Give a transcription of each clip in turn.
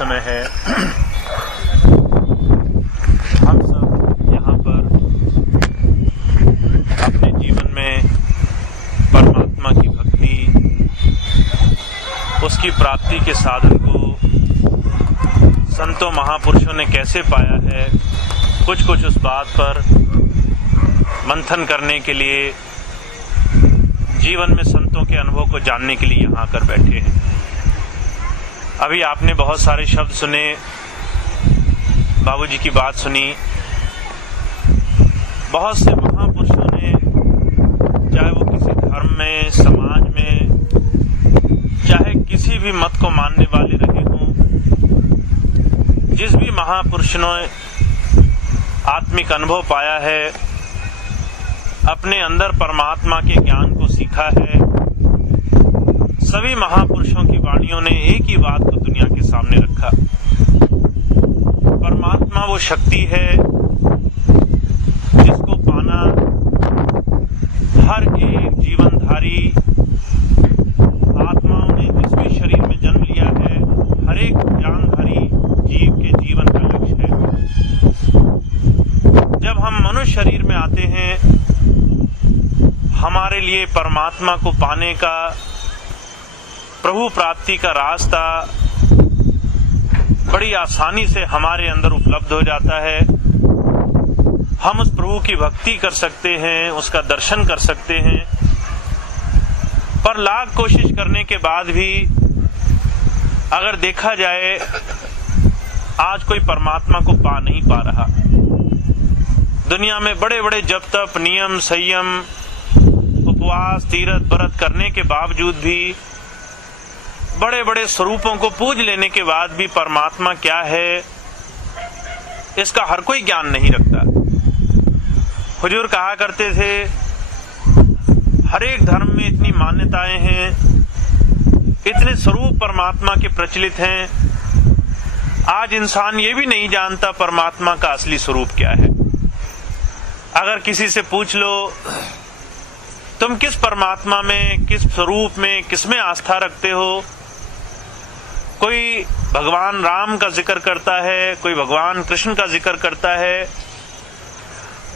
समय है हम सब यहाँ पर अपने जीवन में परमात्मा की भक्ति, उसकी प्राप्ति के साधन को संतों महापुरुषों ने कैसे पाया है, कुछ उस बात पर मंथन करने के लिए, जीवन में संतों के अनुभव को जानने के लिए यहाँ आकर बैठे हैं। अभी आपने बहुत सारे शब्द सुने, बाबूजी की बात सुनी। बहुत से महापुरुषों ने, चाहे वो किसी धर्म में, समाज में, चाहे किसी भी मत को मानने वाले रहे हों, जिस भी महापुरुष ने आत्मिक अनुभव पाया है, अपने अंदर परमात्मा के ज्ञान को सीखा है, सभी महापुरुषों की वाणियों ने एक ही बात को दुनिया के सामने रखा। परमात्मा वो शक्ति है जिसको पाना हर एक जीवनधारी आत्माओं ने जिस भी शरीर में जन्म लिया है, हर एक जानधारी जीव के जीवन का लक्ष्य है। जब हम मनुष्य शरीर में आते हैं, हमारे लिए परमात्मा को पाने का, प्रभु प्राप्ति का रास्ता बड़ी आसानी से हमारे अंदर उपलब्ध हो जाता है। हम उस प्रभु की भक्ति कर सकते हैं, उसका दर्शन कर सकते हैं, पर लाख कोशिश करने के बाद भी अगर देखा जाए, आज कोई परमात्मा को पा नहीं पा रहा। दुनिया में बड़े बड़े जप तप, नियम, संयम, उपवास, तीरथ व्रत करने के बावजूद भी, बड़े बड़े स्वरूपों को पूज लेने के बाद भी परमात्मा क्या है, इसका हर कोई ज्ञान नहीं रखता। हुजूर कहा करते थे, हर एक धर्म में इतनी मान्यताएं हैं, इतने स्वरूप परमात्मा के प्रचलित हैं, आज इंसान ये भी नहीं जानता परमात्मा का असली स्वरूप क्या है। अगर किसी से पूछ लो, तुम किस परमात्मा में, किस स्वरूप में, किसमें आस्था रखते हो, कोई भगवान राम का जिक्र करता है, कोई भगवान कृष्ण का जिक्र करता है,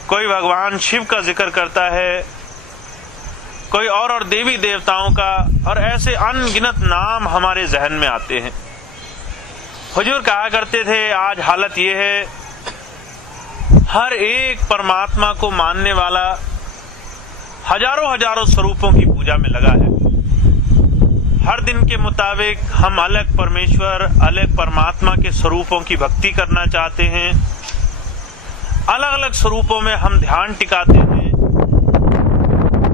कोई भगवान शिव का जिक्र करता है, कोई और देवी देवताओं का, और ऐसे अनगिनत नाम हमारे जहन में आते हैं। हुजूर कहा करते थे, आज हालत ये है, हर एक परमात्मा को मानने वाला हजारों स्वरूपों की पूजा में लगा है। हर दिन के मुताबिक हम अलग परमेश्वर, अलग परमात्मा के स्वरूपों की भक्ति करना चाहते हैं, अलग अलग स्वरूपों में हम ध्यान टिकाते हैं।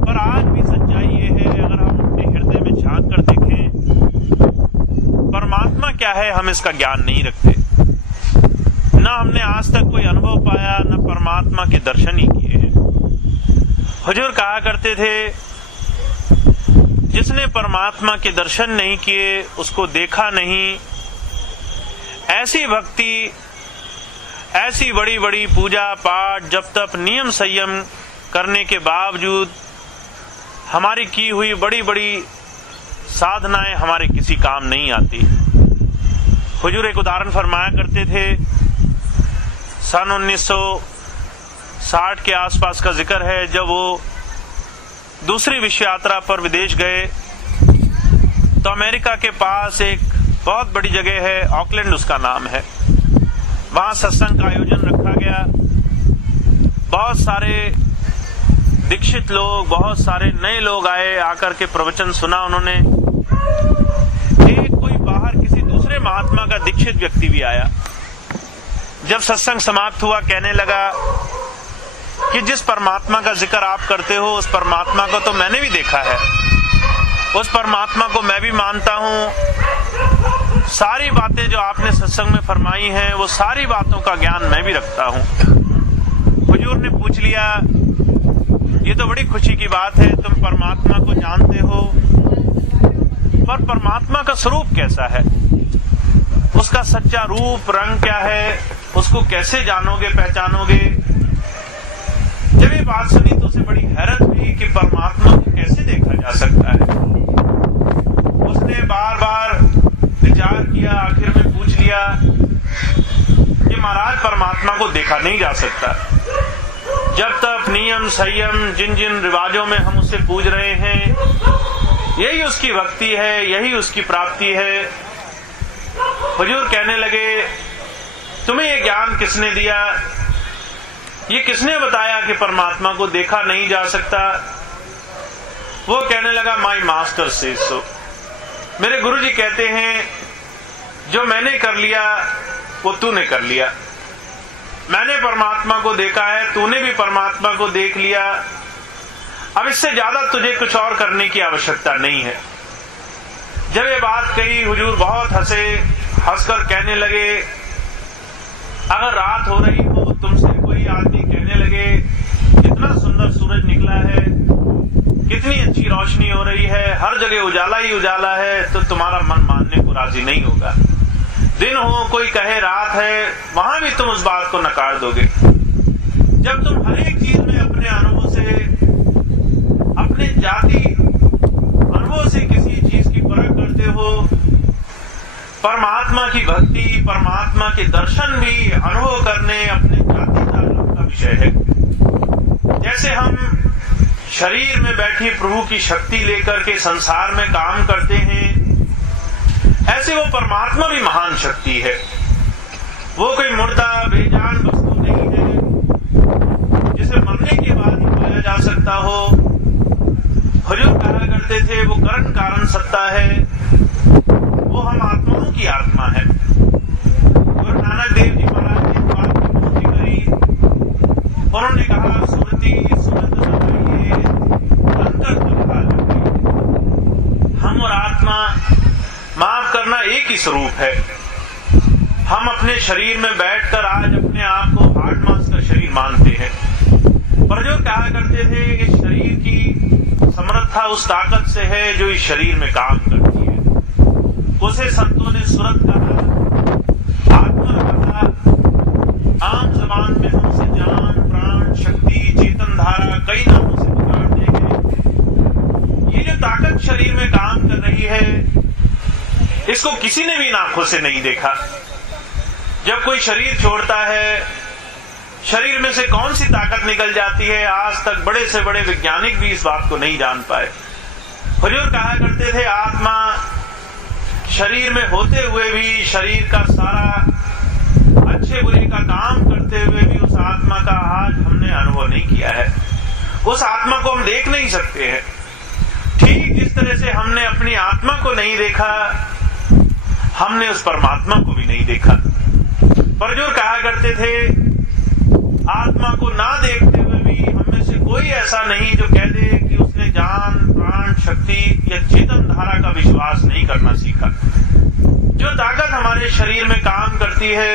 पर आज भी सच्चाई ये है, अगर हम अपने हृदय में झांक कर देखें, परमात्मा क्या है, हम इसका ज्ञान नहीं रखते। ना हमने आज तक कोई अनुभव पाया, ना परमात्मा के दर्शन ही किए हैं। हुजूर कहा करते थे, जिसने परमात्मा के दर्शन नहीं किए, उसको देखा नहीं, ऐसी भक्ति, ऐसी बड़ी बड़ी पूजा पाठ, जप तप, नियम संयम करने के बावजूद हमारी की हुई बड़ी बड़ी साधनाएं हमारे किसी काम नहीं आती। हुजूर एक उदाहरण फरमाया करते थे, सन 1960 के आसपास का जिक्र है, जब वो दूसरी विश्व यात्रा पर विदेश गए, तो अमेरिका के पास एक बहुत बड़ी जगह है, ऑकलैंड उसका नाम है, वहां सत्संग का आयोजन रखा गया। बहुत सारे दीक्षित लोग, बहुत सारे नए लोग आए, आकर के प्रवचन सुना उन्होंने। एक कोई बाहर किसी दूसरे महात्मा का दीक्षित व्यक्ति भी आया। जब सत्संग समाप्त हुआ, कहने लगा कि जिस परमात्मा का जिक्र आप करते हो, उस परमात्मा को तो मैंने भी देखा है, उस परमात्मा को मैं भी मानता हूँ। सारी बातें जो आपने सत्संग में फरमाई हैं, वो सारी बातों का ज्ञान मैं भी रखता हूँ। हुजूर ने पूछ लिया, ये तो बड़ी खुशी की बात है, तुम परमात्मा को जानते हो, पर परमात्मा का स्वरूप कैसा है, उसका सच्चा रूप रंग क्या है, उसको कैसे जानोगे, पहचानोगे? जब ये बात सुनी तो उसे बड़ी हैरत हुई कि परमात्मा को कैसे देखा जा सकता है। उसने बार बार विचार किया, आखिर में पूछ लिया लिया कि महाराज परमात्मा को देखा नहीं जा सकता। जब तक नियम संयम जिन जिन रिवाजों में हम उसे पूज रहे हैं, यही उसकी भक्ति है, यही उसकी प्राप्ति है। हुजूर कहने लगे, तुम्हें ये ज्ञान किसने दिया? ये किसने बताया कि परमात्मा को देखा नहीं जा सकता? वो कहने लगा, माई मास्टर से सो, मेरे गुरुजी कहते हैं जो मैंने कर लिया वो तूने कर लिया। मैंने परमात्मा को देखा है, तूने भी परमात्मा को देख लिया। अब इससे ज्यादा तुझे कुछ और करने की आवश्यकता नहीं है। जब ये बात कही, हुजूर बहुत हंसे, हंसकर कहने लगे, अगर रात हो रही हो, तुमसे कोई आदमी कहने लगे कितना सुंदर सूरज निकला है, कितनी अच्छी रोशनी हो रही है, हर जगह उजाला ही उजाला है, तो तुम्हारा मन मानने को राजी नहीं होगा। दिन हो, कोई कहे रात है, वहां भी तुम उस बात को नकार दोगे। जब तुम हर एक चीज में अपने अनुभव से, अपने जाति अनुभव से किसी चीज की परख करते हो, परमात्मा की भक्ति, परमात्मा के दर्शन भी अनुभव करने अपने जाति ताल्लुक का विषय है। जैसे हम शरीर में बैठी प्रभु की शक्ति लेकर के संसार में काम करते हैं, ऐसे वो परमात्मा भी महान शक्ति है। वो कोई मुर्दा बेजान वस्तु नहीं है जिसे मरने के बाद ही पाया जा सकता हो। हुजूर कहा करते थे, वो कारण कारण सत्ता है, वो हम आत्माओं की आत्मा है। गुरु नानक देव जी महाराज ने बात की पूर्ति करी। उन्होंने कहा, सुरती सुरत सताइए, अंतर तुलना लगे। हम और आत्मा, माफ करना, एक ही स्वरूप है। हम अपने शरीर में बैठकर आज अपने आप को हार्ड मास का शरीर मानते हैं, पर जो कहा करते थे इस शरीर की समर्थता उस ताकत से है जो इस शरीर में काम करती है। उसे संतों ने सुरत कहा, आत्मा कहा। आम जबान में हम उसे जान, प्राण, शक्ति, चेतन धारा कई नामों से पुकारते हैं। ये जो ताकत शरीर में काम कर रही है, इसको किसी ने भी इन आंखों से नहीं देखा। जब कोई शरीर छोड़ता है, शरीर में से कौन सी ताकत निकल जाती है, आज तक बड़े से बड़े वैज्ञानिक भी इस बात को नहीं जान पाए। हुजूर कहा करते थे, आत्मा शरीर में होते हुए भी, शरीर का सारा अच्छे बुरे का काम करते हुए भी उस आत्मा का आज हमने अनुभव नहीं किया है। उस आत्मा को हम देख नहीं सकते हैं। ठीक जिस तरह से हमने अपनी आत्मा को नहीं देखा, हमने उस परमात्मा को भी नहीं देखा। पर जो कहा करते थे, आत्मा को ना देखते हुए भी हम में से कोई ऐसा नहीं जो कह दे कि उसने जान, प्राण, शक्ति या चेतन धारा का विश्वास नहीं करना सीखा। जो ताकत हमारे शरीर में काम करती है,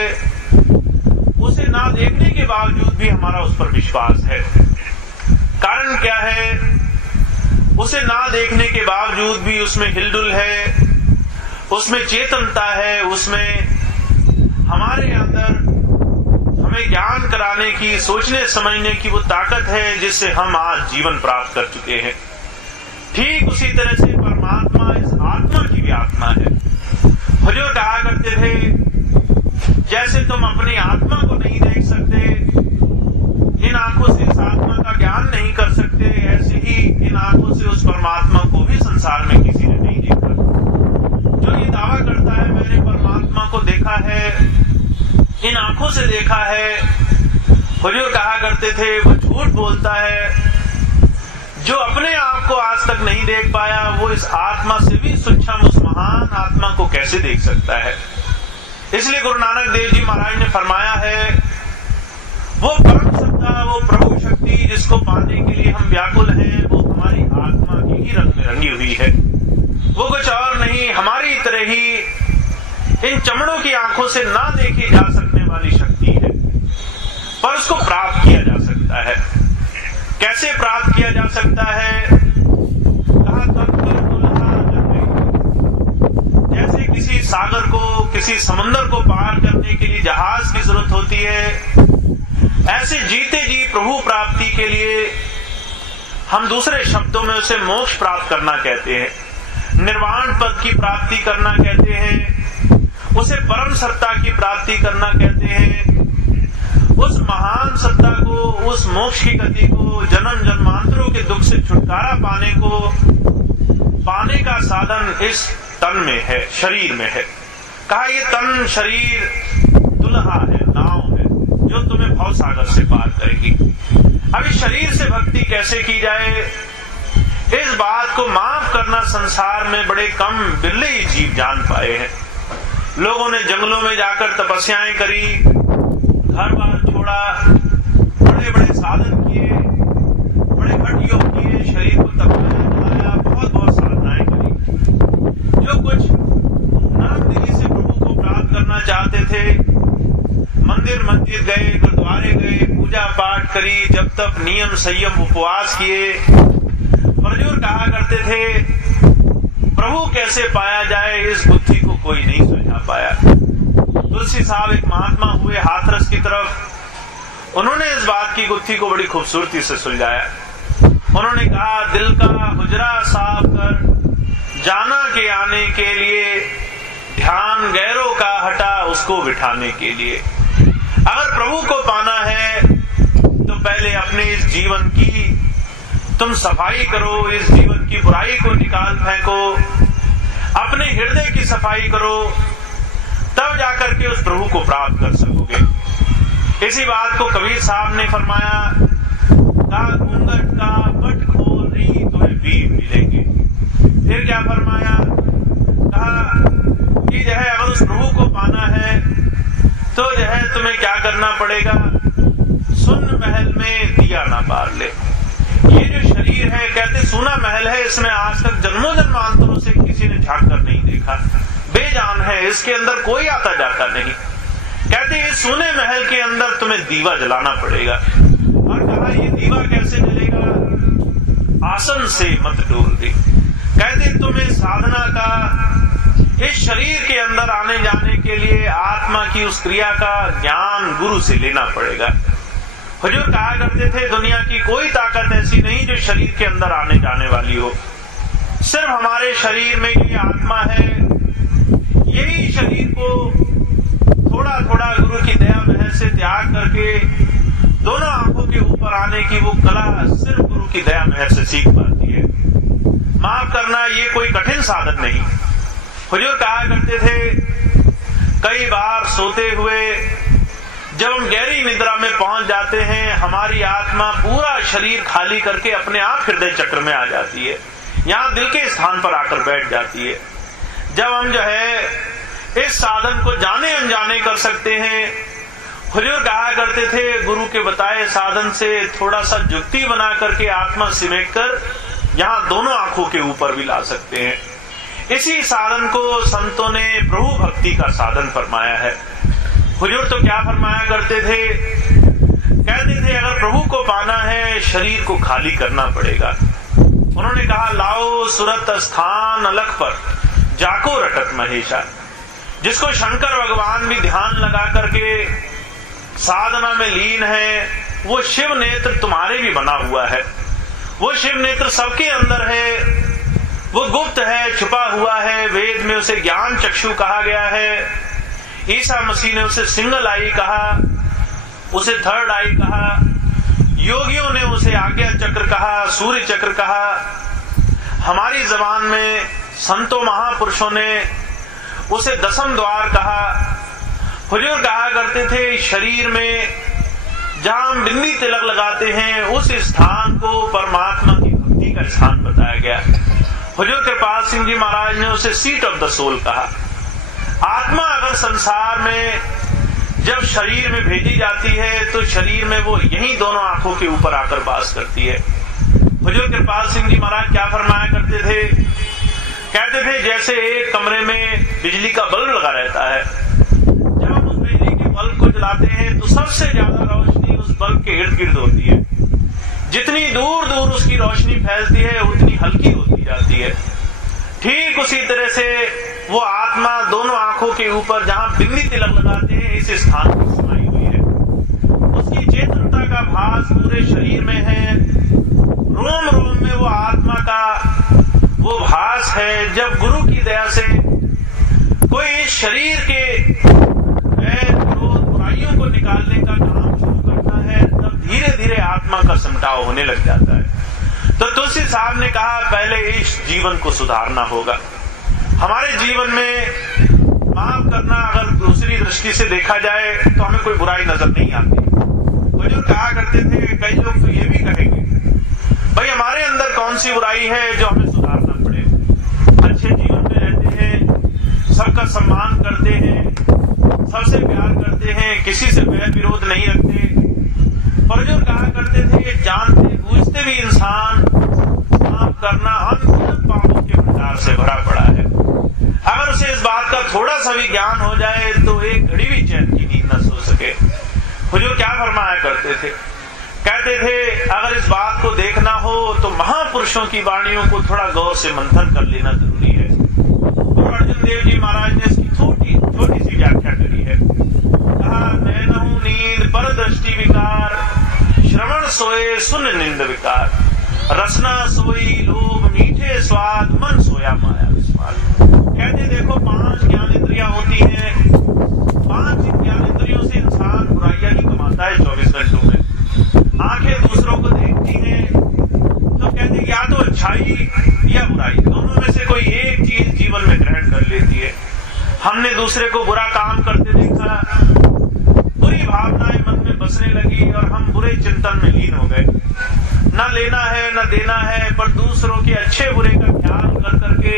उसे ना देखने के बावजूद भी हमारा उस पर विश्वास है। कारण क्या है? उसे ना देखने के बावजूद भी उसमें हिलडुल है, उसमें चेतनता है, उसमें हमारे अंदर हमें ज्ञान कराने की, सोचने समझने की वो ताकत है जिससे हम आज जीवन प्राप्त कर चुके हैं। ठीक उसी तरह से परमात्मा इस आत्मा की भी आत्मा है। हुजूर कहा करते थे, जैसे तुम अपनी आत्मा को नहीं देख सकते, इन आंखों से इस आत्मा का ज्ञान नहीं कर सकते, ऐसे ही इन आंखों से उस परमात्मा को भी संसार में किसी ने नहीं देखा। जो ये दावा करता है मैंने परमात्मा को देखा है, इन आंखों से देखा है, हुजूर कहा करते थे वो झूठ बोलता है। जो अपने आप को आज तक नहीं देख पाया, वो इस आत्मा से भी सूक्ष्म उस महान आत्मा को कैसे देख सकता है? इसलिए गुरु नानक देव जी महाराज ने फरमाया है, वो परम सत्ता, वो प्रभु शक्ति जिसको पाने के लिए हम व्याकुल हैं, वो हमारी आत्मा की ही रंग में रंगी हुई है। वो कुछ और नहीं, हमारी तरह ही इन चमड़ों की आंखों से ना देखी जा सकने वाली शक्ति है, पर उसको प्राप्त किया जा सकता है। कैसे प्राप्त किया जा सकता है? कहा तत्पर दुल्हा कर गई। जैसे किसी सागर को, किसी समंदर को पार करने के लिए जहाज की जरूरत होती है, ऐसे जीते जी प्रभु प्राप्ति के लिए हम दूसरे शब्दों में उसे मोक्ष प्राप्त करना कहते हैं, निर्वाण पद की प्राप्ति करना कहते हैं। उसे परम सत्ता की प्राप्ति करना कहते हैं। उस महान सत्ता को, उस मोक्ष की गति को, जन्म जन्मांतरों के दुख से छुटकारा पाने का साधन इस तन में है, शरीर में है। कहा ये तन शरीर दुल्हा है, नाव है, जो तुम्हें भव सागर से पार करेगी। अब इस शरीर से भक्ति कैसे की जाए, इस बात को माफ करना संसार में बड़े कम बिरले ही जीव जान पाए हैं। लोगों ने जंगलों में जाकर तपस्याएं करी, घर बार छोड़ा, बड़े बड़े साधन किए, बड़े हठ योग किए, शरीर को तपवाया जलाया, बहुत साधनाएं करी। जो कुछ नरम दिली से प्रभु को प्राप्त करना चाहते थे, मंदिर मस्जिद गए, गुरुद्वारे गए, पूजा पाठ करी, जब तक नियम संयम उपवास किए। प्रजुर कहा करते थे प्रभु कैसे पाया जाए, इस बुद्धि को कोई नहीं सुलझा पाया। तुलसी साहब एक महात्मा हुए हाथरस की तरफ, उन्होंने इस बात की गुत्थी को बड़ी खूबसूरती से सुलझाया। उन्होंने कहा दिल का हुजरा साफ कर जाना के आने के लिए, ध्यान गैरों का हटा उसको बिठाने के लिए। अगर प्रभु को पाना है तो पहले अपने इस जीवन की तुम सफाई करो, इस जीवन की बुराई को निकाल फेंको, अपने हृदय की सफाई करो, तब जाकर के उस प्रभु को प्राप्त कर सकोगे। इसी बात को कबीर साहब ने फरमाया, कहा घूंघट का पट खोल रही तुम्हें वीर मिलेंगे। फिर क्या फरमाया, कहा कि जो है अगर उस प्रभु को पाना है तो जो है तुम्हें क्या करना पड़ेगा, सुन महल में दिया ना बार ले। ये जो शरीर है, कहते सूना महल है, इसमें आज तक जन्मों जन्मांतरों से किसी ने झांक कर नहीं देखा, बेजान है, इसके अंदर कोई आता जाता नहीं। कहते ये सूने महल के अंदर तुम्हें दीवा जलाना पड़ेगा। और कहा ये दीवा कैसे जलेगा, आसन से मत डोल दे। कहते तुम्हें साधना का, इस शरीर के अंदर आने जाने के लिए आत्मा की उस क्रिया का ज्ञान गुरु से लेना पड़ेगा। हुजूर कहा करते थे दुनिया की कोई ताकत ऐसी नहीं जो शरीर के अंदर आने जाने वाली हो, सिर्फ हमारे शरीर में ये आत्मा है। यही शरीर को थोड़ा थोड़ा गुरु की दया महर से त्याग करके दोनों आंखों के ऊपर आने की वो कला सिर्फ गुरु की दया महर से सीख पाती है। माफ करना ये कोई कठिन साधन नहीं। हुजूर कहा करते थे कई बार सोते हुए जब हम गहरी निद्रा में पहुंच जाते हैं, हमारी आत्मा पूरा शरीर खाली करके अपने आप हृदय चक्र में आ जाती है, यहाँ दिल के स्थान पर आकर बैठ जाती है। जब हम जो है इस साधन को जाने अनजाने कर सकते हैं, हुजूर कहा करते थे गुरु के बताए साधन से थोड़ा सा जुक्ति बना करके आत्मा सिमट कर यहाँ दोनों आंखों के ऊपर भी ला सकते हैं। इसी साधन को संतों ने प्रभु भक्ति का साधन फरमाया है। हुजूर तो क्या फरमाया करते थे, कहते थे अगर प्रभु को पाना है शरीर को खाली करना पड़ेगा। उन्होंने कहा लाओ सुरत स्थान अलख पर जाको रटत महेशा। जिसको शंकर भगवान भी ध्यान लगा करके साधना में लीन है, वो शिव नेत्र तुम्हारे भी बना हुआ है। वो शिव नेत्र सबके अंदर है, वो गुप्त है, छुपा हुआ है। वेद में उसे ज्ञान चक्षु कहा गया है, ईसा मसीह ने उसे सिंगल आई कहा, उसे थर्ड आई कहा, योगियों ने उसे आज्ञा चक्र कहा, सूर्य चक्र कहा। हमारी जबान में संतों महापुरुषों ने उसे दसम द्वार कहा। हुजूर कहा करते थे शरीर में जहां हम बिंदी तिलक लगाते हैं उस स्थान को परमात्मा की भक्ति का स्थान बताया गया। हुजूर कृपाल सिंह जी महाराज ने उसे सीट ऑफ द सोल कहा। आत्मा अगर संसार में जब शरीर में भेजी जाती है तो शरीर में वो यही दोनों आंखों के ऊपर आकर वास करती है। हुजूर कृपाल सिंह जी महाराज क्या फरमाया करते थे, कहते थे जैसे एक कमरे में बिजली का बल्ब लगा रहता है, जब हम उस बिजली के बल्ब को जलाते हैं तो सबसे ज्यादा रोशनी उस बल्ब के इर्द गिर्द होती है। जितनी दूर दूर उसकी रोशनी फैलती है उतनी हल्की होती जाती है। ठीक उसी तरह से वो आत्मा दोनों आंखों के ऊपर जहां बिंदी तिलक लगाते हैं इस स्थान पर समाई हुई है। उसकी चेतनता का भास पूरे शरीर में है, रोम रोम में वो आत्मा का वो भास है। जब गुरु की दया से कोई शरीर के बुराइयों को निकालने का काम शुरू करता है, तब धीरे धीरे आत्मा का सिमटाव होने लग जाता है। तो तुलसी साहब ने कहा पहले इस जीवन को सुधारना होगा। हमारे जीवन में माफ करना अगर दूसरी दृष्टि से देखा जाए तो हमें कोई बुराई नजर नहीं आती। बुजुर्ग कहा करते थे, कई लोग तो ये भी कहेंगे भाई हमारे अंदर कौन सी बुराई है जो हमें सुधारना पड़े। अच्छे जीवन में रहते हैं, सबका सम्मान करते हैं, सबसे प्यार करते हैं, किसी से वैर विरोध नहीं रखते। बुजुर्ग कहा करते थे जानते बूझते भी इंसान माफ करना अनगिनत पापों के भंडार से भरा पड़ा है। अगर उसे इस बात का थोड़ा सा भी ज्ञान हो जाए तो एक घड़ी भी चैन की नींद न सो सके। हुजूर क्या फरमाया करते थे, कहते थे अगर इस बात को देखना हो तो महापुरुषों की वाणियों को थोड़ा गौर से मंथन कर लेना जरूरी है। गुरु अर्जुन देव जी महाराज ने इसकी छोटी सी व्याख्या करी है। कहा मैं न हूं नींद पर दृष्टि विकार, श्रवण सोए सुन निंद विकार, रसना सोई लोभ मीठे स्वाद, मन सोया माया विस्मार। कहते देखो 5 ज्ञानेंद्रियां होती हैं, 5 ज्ञानेंद्रियों से इंसान बुराइयां ही कमाता है 24 घंटों में। आंखें दूसरों को देखती हैं तो कहते या तो अच्छाई या बुराई, दोनों में से कोई एक चीज जीवन में ग्रहण कर लेती है। हमने दूसरे को बुरा काम करते देखा, बुरी भावनाएं मन में बसने लगी और हम बुरे चिंतन में लीन हो गए। न लेना है न देना है, पर दूसरों के अच्छे बुरे का ख्याल कर करके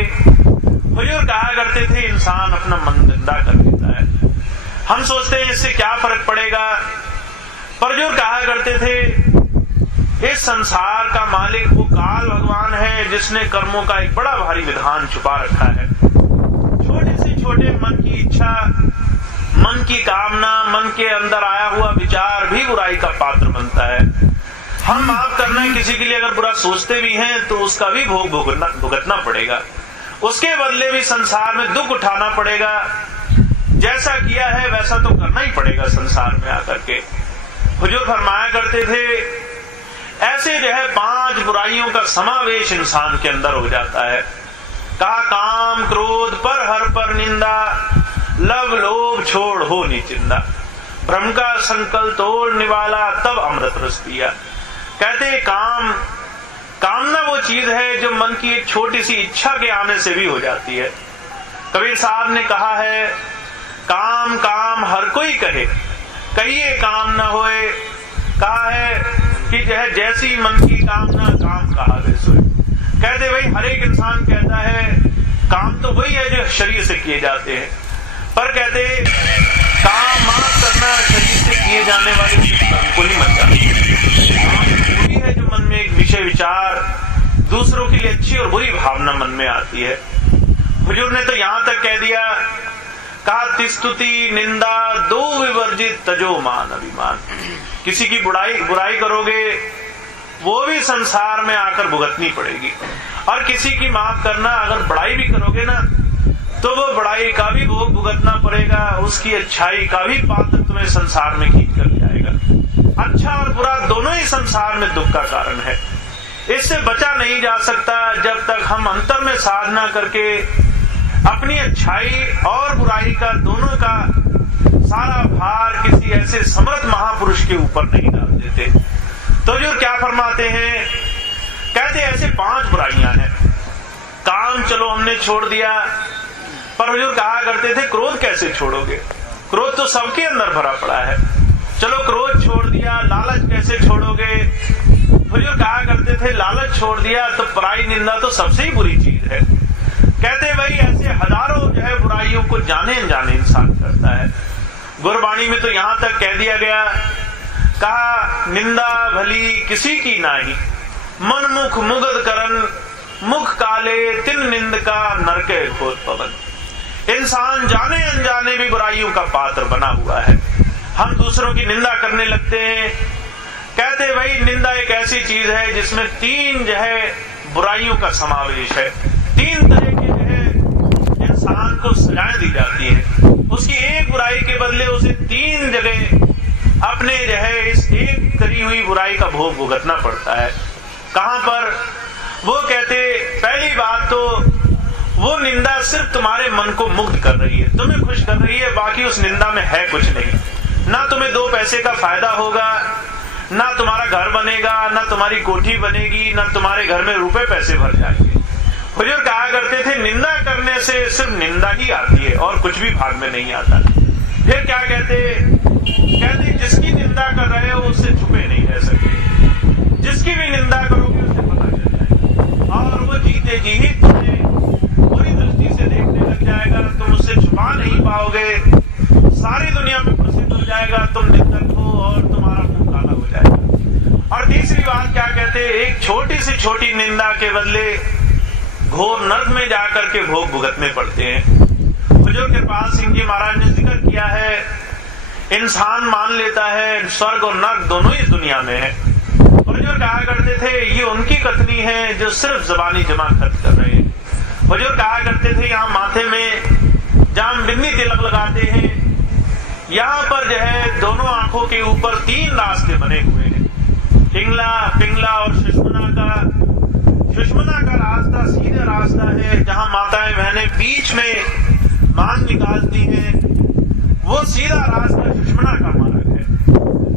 हुजूर कहा करते थे इंसान अपना मन गंदा कर देता है। हम सोचते हैं इससे क्या फर्क पड़ेगा, पर हुजूर कहा करते थे इस संसार का मालिक वो काल भगवान है जिसने कर्मों का एक बड़ा भारी विधान छुपा रखा है। छोटे से छोटे मन की इच्छा, मन की कामना, मन के अंदर आया हुआ विचार भी बुराई का पात्र बनता है। हम माफ करना है किसी के लिए अगर बुरा सोचते भी हैं तो उसका भी भोग भुगतना पड़ेगा, उसके बदले भी संसार में दुख उठाना पड़ेगा। जैसा किया है वैसा तो करना ही पड़ेगा संसार में आकर के। हुजूर फरमाया करते थे ऐसे जो है 5 बुराइयों का समावेश इंसान के अंदर हो जाता है। कहा काम क्रोध पर हर पर निंदा, लब लोभ छोड़ हो निचिंदा, भ्रम का संकल्प तोड़ निवाला तब अमृत रस पिया। कहते कामना वो चीज है जो मन की एक छोटी सी इच्छा के आने से भी हो जाती है। कबीर साहब ने कहा है काम काम हर कोई कहे, कहिए काम न होए। कहा है कि जो है जैसी मन की कामना काम कहा सोए। कहते भाई हर एक इंसान कहता है काम तो वही है जो शरीर से किए जाते हैं, पर कहते काम माफ करना शरीर से किए जाने वाले बिल्कुल ही मत जाती है जो मन में एक विषय विचार, दूसरों के लिए अच्छी और बुरी भावना मन में आती है। हुजूर ने तो यहां तक कह दिया, कहा तिस्तुति निंदा दो विवर्जित तजो मान अभिमान। किसी की बुराई करोगे वो भी संसार में आकर भुगतनी पड़ेगी, और किसी की माफ करना अगर बड़ाई भी करोगे ना तो वो बड़ाई का भी भोग भुगतना पड़ेगा, उसकी अच्छाई का भी पात्र तुम्हें संसार में खींच कर ले आएगा। अच्छा और बुरा दोनों ही संसार में दुख का कारण है, इससे बचा नहीं जा सकता जब तक हम अंतर में साधना करके अपनी अच्छाई और बुराई का दोनों का सारा भार किसी ऐसे समर्थ महापुरुष के ऊपर नहीं डाल देते। तो जो क्या फरमाते हैं, कहते ऐसे 5 बुराइयां हैं। काम चलो हमने छोड़ दिया, पर हुजूर कहा करते थे क्रोध कैसे छोड़ोगे, क्रोध तो सबके अंदर भरा पड़ा है। चलो क्रोध छोड़ दिया, लालच कैसे छोड़ोगे। हुजूर कहा करते थे लालच छोड़ दिया तो पराई निंदा तो सबसे ही बुरी चीज है। कहते भाई ऐसे हजारों जो है बुराइयों को जाने अनजाने इंसान करता है। गुरबाणी में तो यहां तक कह दिया गया, कहा निंदा भली किसी की नाही, मन मुख मुगद करन, मुख काले तिन निंद का नरके घोर पवन। इंसान जाने अनजाने भी बुराइयों का पात्र बना हुआ है। हम दूसरों की निंदा करने लगते हैं। कहते भाई निंदा एक ऐसी चीज है जिसमें 3 जो है बुराइयों का समावेश है। 3 तरह की जो है इंसान को सजाएं दी जाती है। उसकी एक बुराई के बदले उसे 3 जगह अपने जो है इस एक करी हुई बुराई का भोग भुगतना पड़ता है। कहां पर? वो कहते पहली बात तो वो निंदा सिर्फ तुम्हारे मन को मुग्ध कर रही है, तुम्हें खुश कर रही है, बाकी उस निंदा में है कुछ नहीं। ना तुम्हें 2 पैसे का फायदा होगा, ना तुम्हारा घर बनेगा, ना तुम्हारी कोठी बनेगी, ना तुम्हारे घर में रुपए पैसे भर जाएंगे। हुजूर कहा करते थे निंदा करने से सिर्फ निंदा ही आती है और कुछ भी भाग में नहीं आता। फिर क्या कहते जिसकी निंदा कर रहे हो उससे छुपे नहीं रह सकते, जिसकी भी निंदा करोगे उसे पता चल जाएगा और वो जीते जी ही तुम्हें बुरी दृष्टि से देखने लग जाएगा। तुम उससे छुपा नहीं पाओगे, सारी दुनिया में प्रसिद्ध हो जाएगा तुम निंदक हो और तुम्हारा मुंह काला हो जाएगा। और तीसरी बात क्या कहते, एक छोटी से छोटी निंदा के बदले घोर नर्क में जाकर के भोग भुगतने पड़ते हैं। हुजूर कृपाल सिंह जी महाराज ने जिक्र किया है, इंसान मान लेता है स्वर्ग और नर्क दोनों ही दुनिया में है। हुजूर कहा करते थे ये उनकी कथनी है जो सिर्फ जबानी जमा खर्च कर रहे हैं। हुजूर कहा करते थे यहाँ माथे में जहाँ बिन्नी तिलक लगाते हैं, यहाँ पर जो है दोनों आंखों के ऊपर 3 रास्ते बने हुए हैं, पिंगला, पिंगला और सुषमना का। सुषमना का रास्ता सीधा रास्ता है जहाँ माताएं बहनें बीच में मांग निकालती हैं, वो सीधा रास्ता सुषमना का मार्ग है।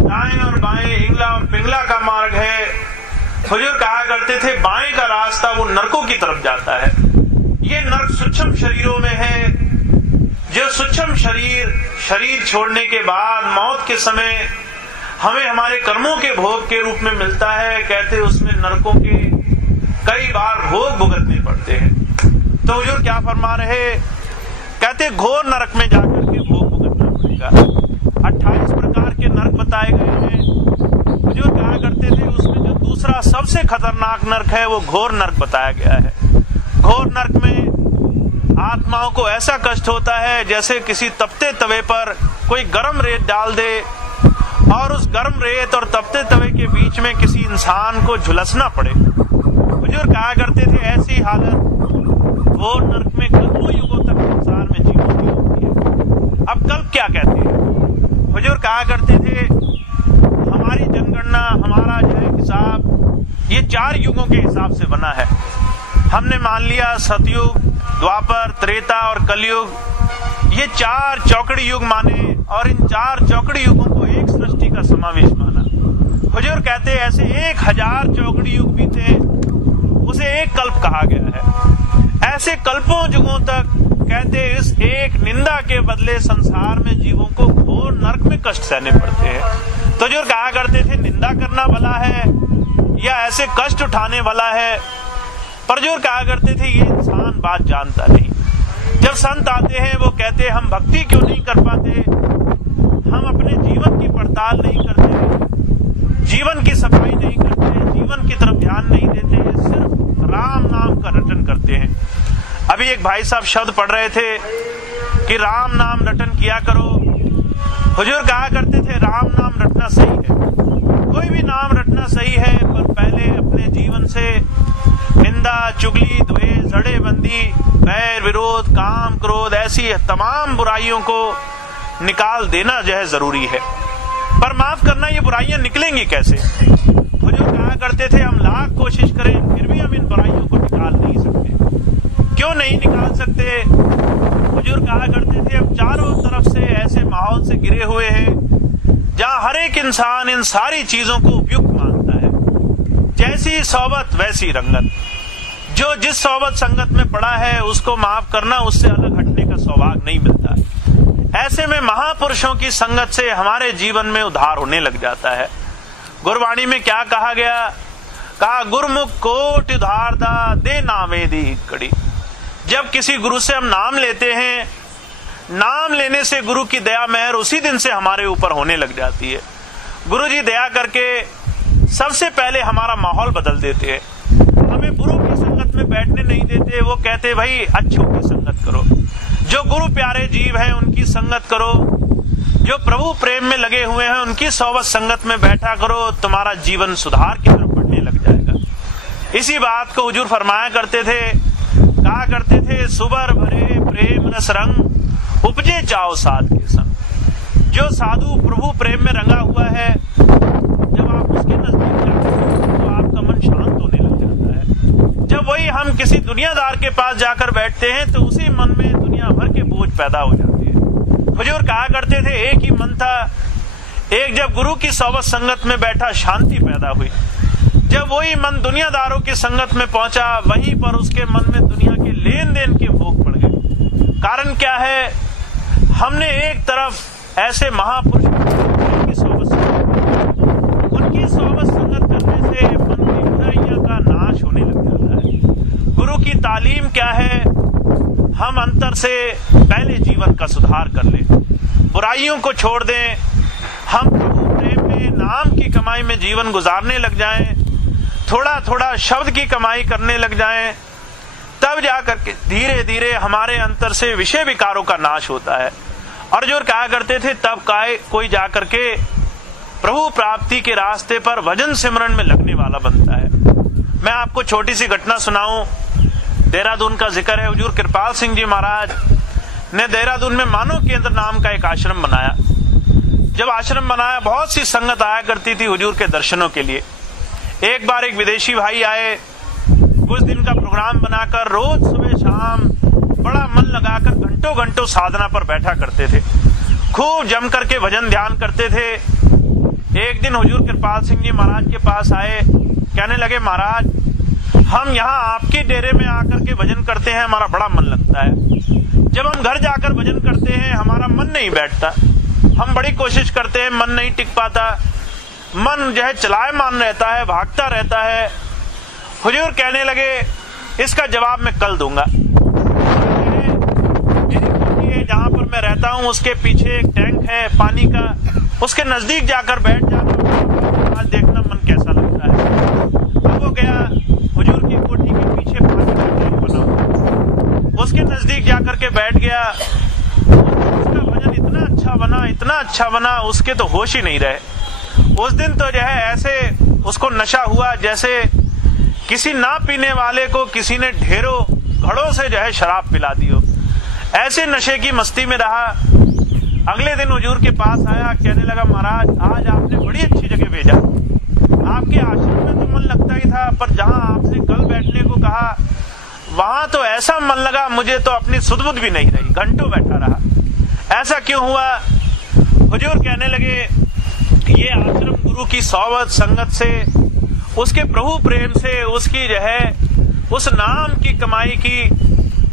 दाएं और बाएं इंगला और पिंगला का मार्ग है। हुजूर कहा करते थे बाएं का रास्ता वो नरकों की तरफ जाता है। ये नर्क सूक्ष्म शरीरों में है, जो सूक्ष्म शरीर छोड़ने के बाद मौत के समय हमें हमारे कर्मों के भोग के रूप में मिलता है। कहते उसमें नरकों के कई बार भोग भुगतने पड़ते हैं। तो हुजूर क्या फरमा रहे, कहते घोर नरक में जाकर के भोग भुगतना पड़ेगा। 28 प्रकार के नरक बताए गए हैं। हुजूर कहा करते थे उसमें जो दूसरा सबसे खतरनाक नरक है वो घोर नरक बताया गया है। घोर नरक में आत्माओं को ऐसा कष्ट होता है जैसे किसी तपते तवे पर कोई गर्म रेत डाल दे और उस गर्म रेत और तपते तवे के बीच में किसी इंसान को झुलसना पड़े। हुजूर कहा करते थे ऐसी हालत घोर नरक में कल्पों युगों तक संसार में जीवन की होती है। अब कल्प क्या कहते हैं? हुजूर कहा करते थे हमारी जनगणना, हमारा जो है हिसाब ये 4 युगों के हिसाब से बना है। हमने मान लिया सतयुग, द्वापर, त्रेता और कलयुग, ये 4 चौकड़ी युग माने और इन 4 चौकड़ी युगों को एक सृष्टि का समावेश माना। हुजूर कहते ऐसे 1000 चौकड़ी युग बीते, उसे एक कल्प कहा गया है। ऐसे कल्पों युगों तक कहते इस एक निंदा के बदले संसार में जीवों को घोर नरक में कष्ट सहने पड़ते हैं। तो जो कहा करते थे निंदा करना भला है या ऐसे कष्ट उठाने वाला है, पर जो कहा करते थे ये इंसान बात जानता नहीं। जब संत आते हैं वो कहते हम भक्ति क्यों नहीं कर पाते, हम अपने जीवन की पड़ताल नहीं करते, जीवन की सफाई नहीं करते, जीवन की तरफ ध्यान नहीं देते, सिर्फ राम नाम का रटन करते हैं। अभी एक भाई साहब शब्द पढ़ रहे थे कि राम नाम रटन किया करो। हुजूर कहा करते थे राम नाम रटना सही है, कोई भी नाम रटना सही है, पर पहले अपने जीवन से निंदा, चुगली, द्वेष, जड़ेबंदी, बैर, विरोध, काम, क्रोध ऐसी तमाम बुराइयों को निकाल देना जो है जरूरी है। पर माफ करना ये बुराइयां निकलेंगी कैसे? हुजूर कहा करते थे हम लाख कोशिश करें फिर भी हम इन बुराइयों को निकाल नहीं सकते। क्यों नहीं निकाल सकते? हुजूर कहा करते थे हम चारों तरफ से ऐसे माहौल से घिरे हुए हैं जहां हर एक इंसान इन सारी चीजों को उपयुक्त मानता है। जैसी सोबत वैसी रंगत, जो जिस सोबत संगत में पड़ा है उसको माफ करना, उससे अलग हटने का सौभाग्य नहीं मिलता है। ऐसे में महापुरुषों की संगत से हमारे जीवन में उद्धार होने लग जाता है। गुरबाणी में क्या कहा गया? कहा गुरुमुख कोटि उद्धार दा दे नामे दी कड़ी। जब किसी गुरु से हम नाम लेते हैं, नाम लेने से गुरु की दया मेहर उसी दिन से हमारे ऊपर होने लग जाती है। गुरु जी दया करके सबसे पहले हमारा माहौल बदल देते हैं, हमें बुरों की संगत में बैठने नहीं देते। वो कहते भाई अच्छों की संगत करो, जो गुरु प्यारे जीव हैं उनकी संगत करो, जो प्रभु प्रेम में लगे हुए हैं उनकी सोबत संगत में बैठा करो, तुम्हारा जीवन सुधार की तरफ बढ़ने लग जाएगा। इसी बात को हुजूर फरमाया करते थे, कहा करते थे सुबर भरे प्रेम रस रंग उपजे जाओ साध के संग। जो साधु प्रभु प्रेम में रंगा हुआ है, जब आप उसके नजदीक जाते हैं तो आपका मन शांत होने लग जाता है। जब वही हम किसी दुनियादार के पास जाकर बैठते हैं तो उसी मन में दुनिया भर के बोझ पैदा हो जाते हैं। हुजूर कहा करते थे एक ही मन था, एक जब गुरु की सोबत संगत में बैठा शांति पैदा हुई। जब वही मन दुनियादारों की संगत में पहुंचा वहीं पर उसके मन में दुनिया के लेन देन के भोग पड़ गए। कारण क्या है, हमने एक तरफ ऐसे महापुरुष की सोबत संगत करने से मन की बुराइयां का नाश होने लग जाता है। गुरु की तालीम क्या है, हम अंतर से पहले जीवन का सुधार कर लें, बुराइयों को छोड़ दें, हम प्रभु प्रेम में नाम की कमाई में जीवन गुजारने लग जाएं, थोड़ा थोड़ा शब्द की कमाई करने लग जाएं, तब जाकर के धीरे धीरे हमारे अंतर से विषय विकारों का नाश होता है। और जो कहा करते थे तब कोई जाकर के प्रभु प्राप्ति के रास्ते पर भजन सिमरन में लगने वाला बनता है। मैं आपको छोटी सी घटना सुनाऊं। देहरादून का जिक्र है। हुजूर कृपाल सिंह जी महाराज ने देहरादून में मानव केंद्र नाम का एक आश्रम बनाया। जब आश्रम बनाया बहुत सी संगत आया करती थी हुजूर के दर्शनों के लिए। एक बार एक विदेशी भाई आए, कुछ दिन का प्रोग्राम बनाकर रोज सुबह शाम बड़ा मन लगाकर घंटों घंटों साधना पर बैठा करते थे, खूब जम करके भजन ध्यान करते थे। एक दिन हुजूर कृपाल सिंह जी महाराज के पास आए, कहने लगे महाराज हम यहाँ आपके डेरे में आकर के भजन करते हैं, हमारा बड़ा मन लगता है। जब हम घर जाकर भजन करते हैं हमारा मन नहीं बैठता, हम बड़ी कोशिश करते हैं, मन नहीं टिक पाता, मन जो है चलायमान रहता है, भागता रहता है। हुजूर कहने लगे इसका जवाब मैं कल दूंगा। जहाँ पर मैं रहता हूँ उसके पीछे एक टैंक है पानी का, उसके नजदीक जाकर बैठ जाता, आज देखना मन कैसा लगता है। वो गया, हुजूर की कोठी के पीछे पानी का टैंक बना हुआ, उसके नजदीक जाकर के बैठ गया। उसका भजन इतना अच्छा बना उसके तो होश ही नहीं रहे। उस दिन तो जो है ऐसे उसको नशा हुआ जैसे किसी ना पीने वाले को किसी ने ढेरों घड़ों से जो है शराब पिला दी हो। ऐसे नशे की मस्ती में रहा। अगले दिन हुजूर के पास आया, कहने लगा महाराज आज आपने बड़ी अच्छी जगह भेजा, आपके आश्रम में तो मन लगता ही था, पर जहाँ आपने कल बैठने को कहा वहां तो ऐसा मन लगा मुझे तो अपनी सुध-बुध भी नहीं रही, घंटों बैठा रहा। ऐसा क्यों हुआ? हुजूर कहने लगे ये आश्रम गुरु की सोबत संगत से, उसके प्रभु प्रेम से, उसकी जो है उस नाम की कमाई की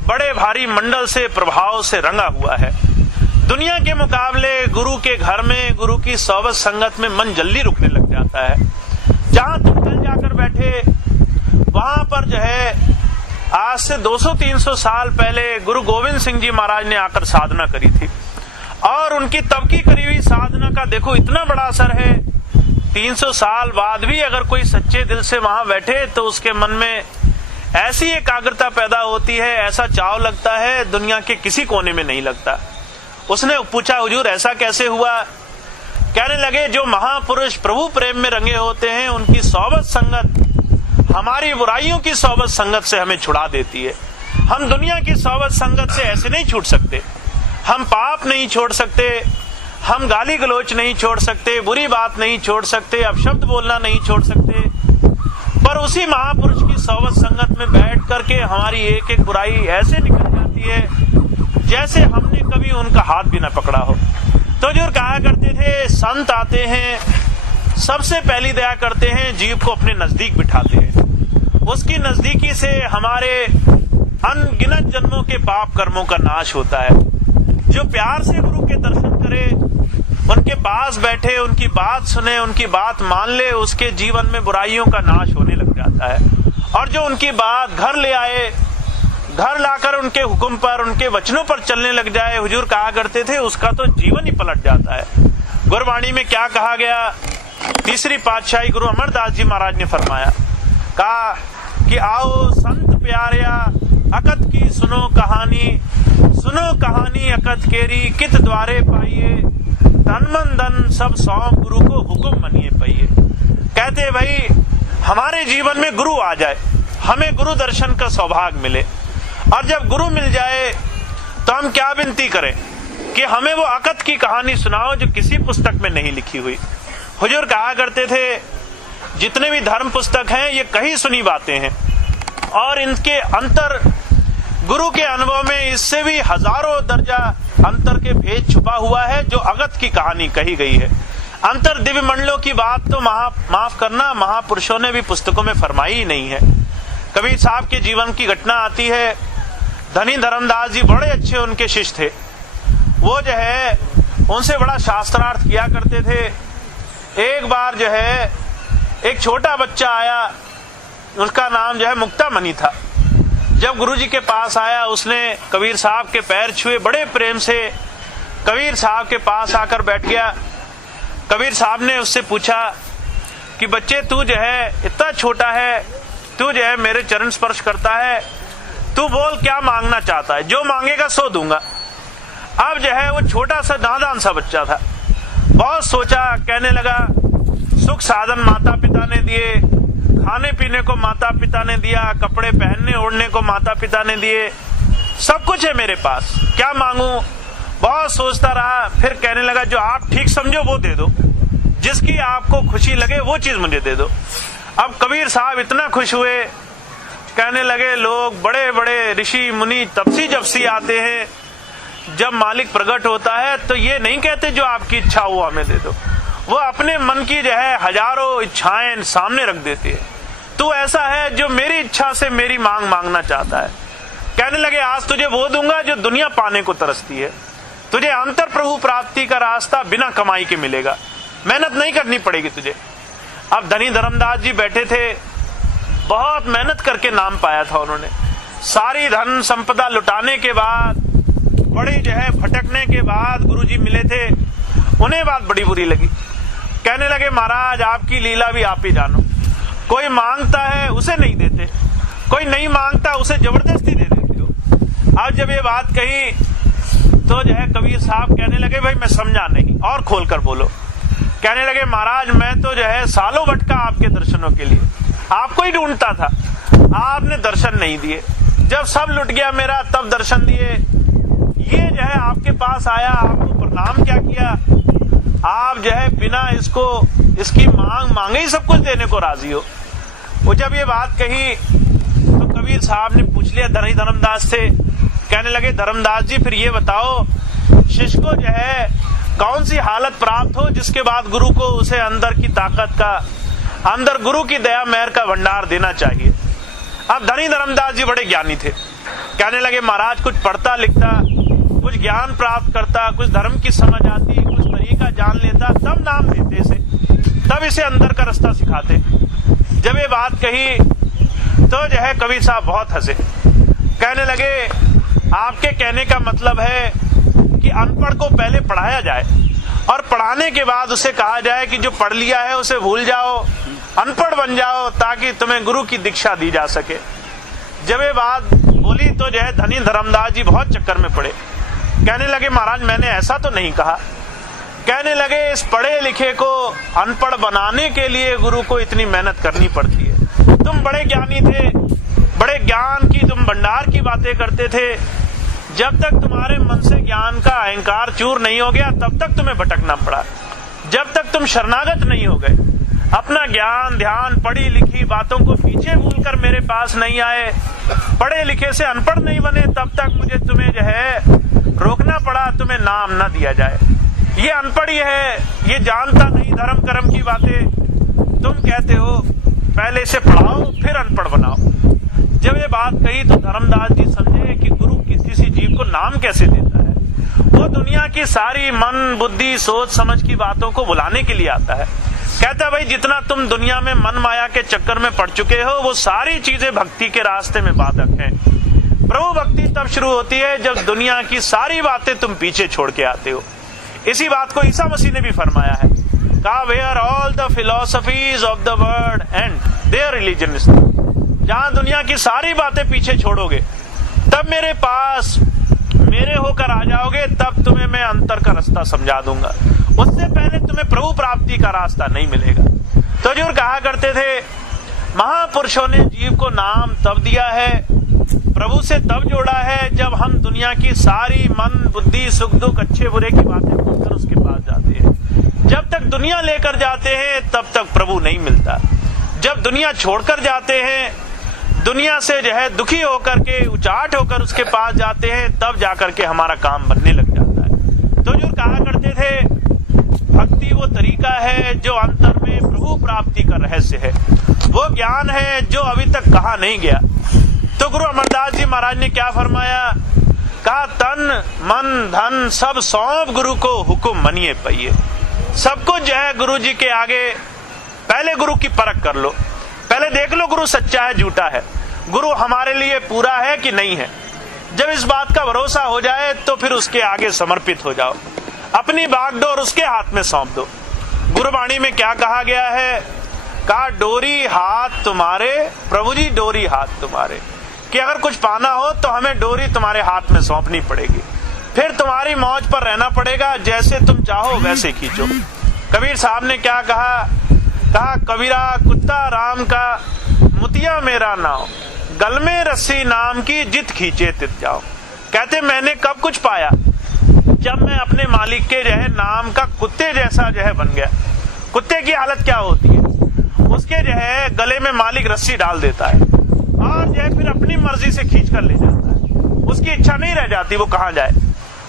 बड़े भारी मंडल से प्रभाव से रंगा हुआ है। दुनिया के मुकाबले गुरु के घर में गुरु की सोबत संगत में मन जल्दी रुकने लग जाता है। जहां तुम कल जाकर बैठे वहां पर जो है आज से 200-300 साल पहले गुरु गोविंद सिंह जी महाराज ने आकर साधना करी थी, और उनकी तब की करी हुई साधना का देखो इतना बड़ा असर है। 300 साल बाद भी अगर कोई सच्चे दिल से वहां बैठे तो उसके मन में ऐसी एकाग्रता पैदा होती है, ऐसा चाव लगता है दुनिया के किसी कोने में नहीं लगता। उसने पूछा हुजूर ऐसा कैसे हुआ? कहने लगे जो महापुरुष प्रभु प्रेम में रंगे होते हैं उनकी सोबत संगत हमारी बुराइयों की सोबत संगत से हमें छुड़ा देती है। हम दुनिया की सोबत संगत से ऐसे नहीं छूट सकते, हम पाप नहीं छोड़ सकते, हम गाली गलोच नहीं छोड़ सकते, बुरी बात नहीं छोड़ सकते, अपशब्द बोलना नहीं छोड़ सकते, पर उसी महापुरुष की सोबत संगत में बैठ करके हमारी एक एक बुराई ऐसे निकल जाती है जैसे हमने कभी उनका हाथ भी न पकड़ा हो। तो जो कहा करते थे संत आते हैं सबसे पहली दया करते हैं, जीव को अपने नजदीक बिठाते हैं, उसकी नजदीकी से हमारे अनगिनत जन्मों के पाप कर्मों का नाश होता है। जो प्यार से गुरु के दर्शन करे, उनके पास बैठे, उनकी बात सुने, उनकी बात मान ले, उसके जीवन में बुराइयों का नाश होने लग जाता है। और जो उनकी बात घर ले आए, घर लाकर उनके हुक्म पर, उनके वचनों पर चलने लग जाए, हुजूर कहा करते थे उसका तो जीवन ही पलट जाता है। गुरबाणी में क्या कहा गया? तीसरी पातशाही गुरु अमरदास जी महाराज ने फरमाया, कहा कि आओ संत प्यारिया अकत की सुनो कहानी अकत केरी, कित द्वारे पाइए, तन मन धन सब सौंप गुरु को हुक्म मनिए पाइए। कहते भाई हमारे जीवन में गुरु आ जाए, हमें गुरु दर्शन का सौभाग्य मिले, और जब गुरु मिल जाए तो हम क्या विनती करें कि हमें वो अकत की कहानी सुनाओ जो किसी पुस्तक में नहीं लिखी हुई। हुजूर कहा करते थे जितने भी धर्म पुस्तक हैं ये कहीं सुनी बातें हैं, और इनके अंतर गुरु के अनुभव में इससे भी हजारों दर्जा अंतर के भेद छुपा हुआ है, जो अगत की कहानी कही गई है। अंतर दिव्य मंडलों की बात तो माफ करना, महापुरुषों ने भी पुस्तकों में फरमाई ही नहीं है। कबीर साहब के जीवन की घटना आती है। धनी धर्मदास जी बड़े अच्छे उनके शिष्य थे। वो जो है उनसे बड़ा शास्त्रार्थ किया करते थे। एक बार जो है एक छोटा बच्चा आया, उसका नाम जो है मुक्तामणि था। जब गुरुजी के पास आया, उसने कबीर साहब के पैर छुए, बड़े प्रेम से कबीर साहब के पास आकर बैठ गया। कबीर साहब ने उससे पूछा कि बच्चे, तू जो है इतना छोटा है, तू जो है मेरे चरण स्पर्श करता है, तू बोल क्या मांगना चाहता है? जो मांगेगा सो दूंगा। अब जो है वो छोटा सा नादान सा बच्चा था, बहुत सोचा, कहने लगा सुख साधन माता पिता ने दिए, खाने पीने को माता पिता ने दिया, कपड़े पहनने ओढ़ने को माता पिता ने दिए, सब कुछ है मेरे पास, क्या मांगू? बहुत सोचता रहा, फिर कहने लगा जो आप ठीक समझो वो दे दो, जिसकी आपको खुशी लगे वो चीज मुझे दे दो। अब कबीर साहब इतना खुश हुए, कहने लगे लोग बड़े बड़े ऋषि मुनि तपसी जपसी आते हैं, जब मालिक प्रकट होता है तो ये नहीं कहते जो आपकी इच्छा हो हमें दे दो, वो अपने मन की जो है हजारों इच्छाएं सामने रख देती है। तू ऐसा है जो मेरी इच्छा से मेरी मांग मांगना चाहता है। कहने लगे आज तुझे वो दूंगा जो दुनिया पाने को तरसती है, तुझे अंतर प्रभु प्राप्ति का रास्ता बिना कमाई के मिलेगा, मेहनत नहीं करनी पड़ेगी तुझे। अब धनी धर्मदास जी बैठे थे, बहुत मेहनत करके नाम पाया था उन्होंने। सारी धन संपदा लुटाने के बाद, बड़े जो है भटकने के बाद गुरुजी मिले थे। उन्हें बात बड़ी बुरी लगी, कहने लगे महाराज आपकी लीला भी आप ही जानो, कोई मांगता है उसे नहीं देते, कोई नहीं मांगता उसे जबरदस्ती दे देते हो। अब जब ये बात कही तो जो है कबीर साहब कहने लगे भाई मैं समझा नहीं, और खोल कर बोलो। कहने लगे महाराज मैं तो जो है सालों भटका आपके दर्शनों के लिए, आपको ही ढूंढता था, आपने दर्शन नहीं दिए, जब सब लुट गया मेरा तब दर्शन दिए। ये जो है आपके पास आया, आपको प्रणाम क्या किया, आप जो है बिना इसकी मांग मांगे ही सब कुछ देने को राजी हो। वो जब ये बात कही तो कबीर साहब ने पूछ लिया धनी धर्मदास से, कहने लगे धर्मदास जी फिर ये बताओ शिष्य को जो है कौन सी हालत प्राप्त हो जिसके बाद गुरु को उसे अंदर की ताकत का, अंदर गुरु की दया मेहर का भंडार देना चाहिए। अब धनी धर्मदास जी बड़े ज्ञानी थे, कहने लगे महाराज कुछ पढ़ता लिखता, कुछ ज्ञान प्राप्त करता, कुछ धर्म की समझ आती, कुछ तरीका जान लेता, तब नाम देते इसे, तब इसे अंदर का रास्ता सिखाते। जब ये बात कही तो जो है कबीर साहब बहुत हंसे, कहने लगे आपके कहने का मतलब है कि अनपढ़ को पहले पढ़ाया जाए और पढ़ाने के बाद उसे कहा जाए कि जो पढ़ लिया है उसे भूल जाओ, अनपढ़ बन जाओ, ताकि तुम्हें गुरु की दीक्षा दी जा सके। जब ये बात बोली तो जो है धनी धर्मदास जी बहुत चक्कर में पड़े, कहने लगे महाराज मैंने ऐसा तो नहीं कहा। कहने लगे इस पढ़े लिखे को अनपढ़ बनाने के लिए गुरु को इतनी मेहनत करनी पड़ती है। तुम बड़े ज्ञानी थे, बड़े ज्ञान की तुम भंडार की बातें करते थे, जब तक तुम्हारे मन से ज्ञान का अहंकार चूर नहीं हो गया तब तक तुम्हें भटकना पड़ा। जब तक तुम शरणागत नहीं हो गए, अपना ज्ञान ध्यान पढ़ी लिखी बातों को पीछे भूलकर मेरे पास नहीं आए, पढ़े लिखे से अनपढ़ नहीं बने, तब तक मुझे तुम्हें जो है रोकना पड़ा, तुम्हें नाम न दिया जाए। ये अनपढ़ ही है, ये जानता नहीं धर्म कर्म की बातें, तुम कहते हो पहले इसे पढ़ाओ फिर अनपढ़ बनाओ। जब ये बात कही तो धर्मदास जी समझे कि गुरु किसी जीव को नाम कैसे देता है। वो दुनिया की सारी मन बुद्धि सोच समझ की बातों को बुलाने के लिए आता है। कहता भाई जितना तुम दुनिया में मन माया के चक्कर में पड़ चुके हो वो सारी चीजें भक्ति के रास्ते में बाधक हैं। प्रभु भक्ति तब शुरू होती है जब दुनिया की सारी बातें तुम पीछे छोड़ के आते हो। इसी बात को ईसा मसीह ने भी फरमाया है, कहा where all the philosophies of the world and their religion is. जहां दुनिया की सारी बातें पीछे छोड़ोगे तब मेरे पास मेरे होकर आ जाओगे, तब तुम्हें मैं अंतर का रास्ता समझा दूंगा। उससे पहले तुम्हें प्रभु प्राप्ति का रास्ता नहीं मिलेगा। तो जो कहा करते थे महापुरुषों ने जीव को नाम तब दिया है, प्रभु से तब जोड़ा है जब हम दुनिया की सारी मन बुद्धि सुख दुख अच्छे बुरे की बातें भूलकर उसके पास जाते हैं। जब तक दुनिया लेकर जाते हैं तब तक प्रभु नहीं मिलता। जब दुनिया छोड़कर जाते हैं, दुनिया से जो है दुखी होकर के, उचाट होकर उसके पास जाते हैं, तब जाकर के हमारा काम बनने लग जाता है। तो जो कहा करते थे, भक्ति वो तरीका है जो अंतर में प्रभु प्राप्ति का रहस्य है, वो ज्ञान है जो अभी तक कहा नहीं गया। तो गुरु अमरदास जी महाराज ने क्या फरमाया, कहा तन मन धन सब सौंप गुरु को हुक्म मनिए पाइए। सब कुछ जो है गुरु जी के आगे, पहले गुरु की परख कर लो, पहले देख लो गुरु सच्चा है झूठा है, गुरु हमारे लिए पूरा है कि नहीं है। जब इस बात का भरोसा हो जाए तो फिर उसके आगे समर्पित हो जाओ, अपनी बागडोर उसके हाथ में सौंप दो। गुरुवाणी में क्या कहा गया है, कहा डोरी हाथ तुम्हारे प्रभु जी, डोरी हाथ तुम्हारे, कि अगर कुछ पाना हो तो हमें डोरी तुम्हारे हाथ में सौंपनी पड़ेगी, फिर तुम्हारी मौज पर रहना पड़ेगा, जैसे तुम चाहो वैसे खींचो। कबीर साहब ने क्या कहा, कहा कबीरा कुत्ता राम का मुतिया मेरा नाव, गल में रस्सी नाम की जित खींचे तित जाओ। कहते मैंने कब कुछ पाया, जब मैं अपने मालिक के जो है नाम का कुत्ते जैसा जो है बन गया। कुत्ते की हालत क्या होती है, उसके जो है गले में मालिक रस्सी डाल देता है और जो है फिर अपनी मर्जी से खींच कर ले जाता है, उसकी इच्छा नहीं रह जाती वो कहाँ जाए,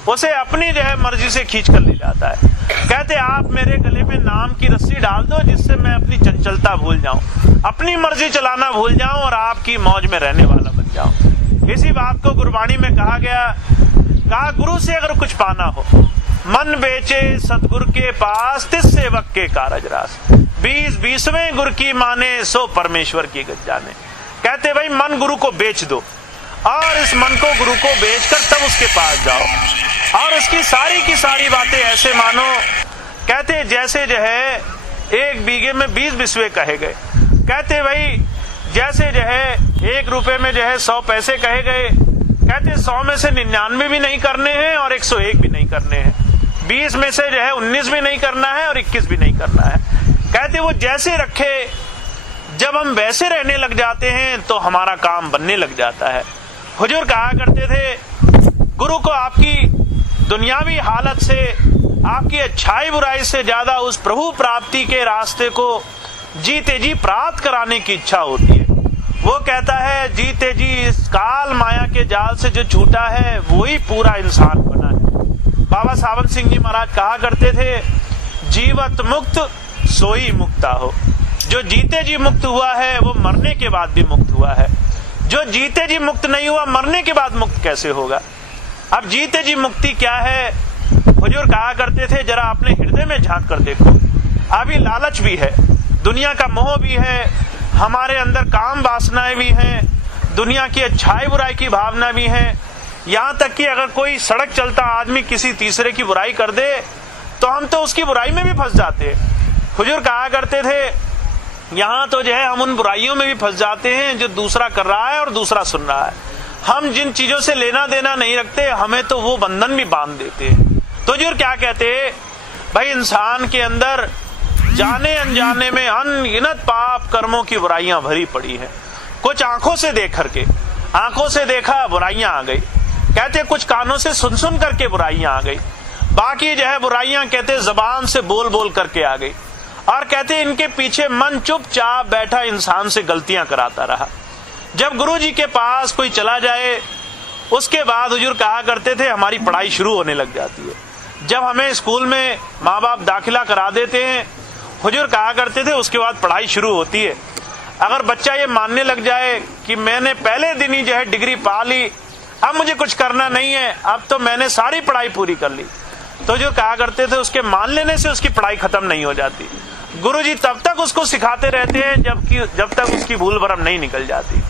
उसे अपनी जो है मर्जी से खींच कर ले जाता है। कहते आप मेरे गले में नाम की रस्सी डाल दो, जिससे मैं अपनी चंचलता भूल जाऊं, अपनी मर्जी चलाना भूल जाऊं और आपकी मौज में रहने वाला बन जाऊं। इसी बात को गुरबाणी में कहा गया, कहा गुरु से अगर कुछ पाना हो, मन बेचे सतगुरु के पास, तिस सेवक के कारज रास, 20-20वें गुरु की माने, सो परमेश्वर की गज जाने। कहते भाई मन गुरु को बेच दो और इस मन को गुरु को बेचकर तब उसके पास जाओ और उसकी सारी की सारी बातें ऐसे मानो, कहते जैसे जो है 1 बीघे में 20 बिस्वे कहे गए। कहते भाई जैसे जो है 1 रुपए में जो है 100 पैसे कहे गए, कहते 100 में से 99 भी नहीं करने हैं और 101 भी नहीं करने हैं, 20 में से जो है 19 भी नहीं करना है और 21 भी नहीं करना है। कहते वो जैसे रखे, जब हम वैसे रहने लग जाते हैं तो हमारा काम बनने लग जाता है। हुजूर कहा करते थे, गुरु को आपकी दुनियावी हालत से, आपकी अच्छाई बुराई से ज्यादा उस प्रभु प्राप्ति के रास्ते को जीते जी प्राप्त कराने की इच्छा होती है। वो कहता है जीते जी इस काल माया के जाल से जो छूटा है वही पूरा इंसान बना है। बाबा सावंत सिंह जी महाराज कहा करते थे, जीवत मुक्त सोई मुक्ता हो। जो जीते जी मुक्त हुआ है वो मरने के बाद भी मुक्त हुआ है, जो जीते जी मुक्त नहीं हुआ मरने के बाद मुक्त कैसे होगा। अब जीते जी मुक्ति क्या है, हुजूर कहा करते थे जरा अपने हृदय में झांक कर देखो। अभी लालच भी है, दुनिया का मोह भी है, हमारे अंदर काम वासनाएं भी हैं, दुनिया की अच्छाई बुराई की भावना भी है। यहाँ तक कि अगर कोई सड़क चलता आदमी किसी तीसरे की बुराई कर दे तो हम तो उसकी बुराई में भी फंस जाते हैं। हुजूर कहा करते थे यहाँ तो जो है हम उन बुराइयों में भी फंस जाते हैं जो दूसरा कर रहा है और दूसरा सुन रहा है। हम जिन चीजों से लेना देना नहीं रखते, हमें तो वो बंधन भी बांध देते हैं। तो हुजूर क्या कहते हैं, भाई इंसान के अंदर जाने अनजाने में अनगिनत पाप कर्मों की बुराइयां भरी पड़ी हैं। कुछ आंखों से देख करके, आंखों से देखा बुराइयां आ गई, कहते कुछ कानों से सुन सुन करके बुराइयां आ गई, बाकी जो है बुराइयां कहते जबान से बोल बोल करके आ गई, और कहते इनके पीछे मन चुपचाप बैठा इंसान से गलतियां कराता रहा। जब गुरु जी के पास कोई चला जाए उसके बाद हुजूर कहा करते थे हमारी पढ़ाई शुरू होने लग जाती है। जब हमें स्कूल में माँ बाप दाखिला करा देते हैं, हुजूर कहा करते थे उसके बाद पढ़ाई शुरू होती है। अगर बच्चा ये मानने लग जाए कि मैंने पहले दिन ही जो है डिग्री पा ली, अब मुझे कुछ करना नहीं है, अब तो मैंने सारी पढ़ाई पूरी कर ली, तो जो कहा करते थे उसके मान लेने से उसकी पढ़ाई खत्म नहीं हो जाती। गुरुजी तब तक उसको सिखाते रहते हैं जब तक उसकी भूल भरम नहीं निकल जाती।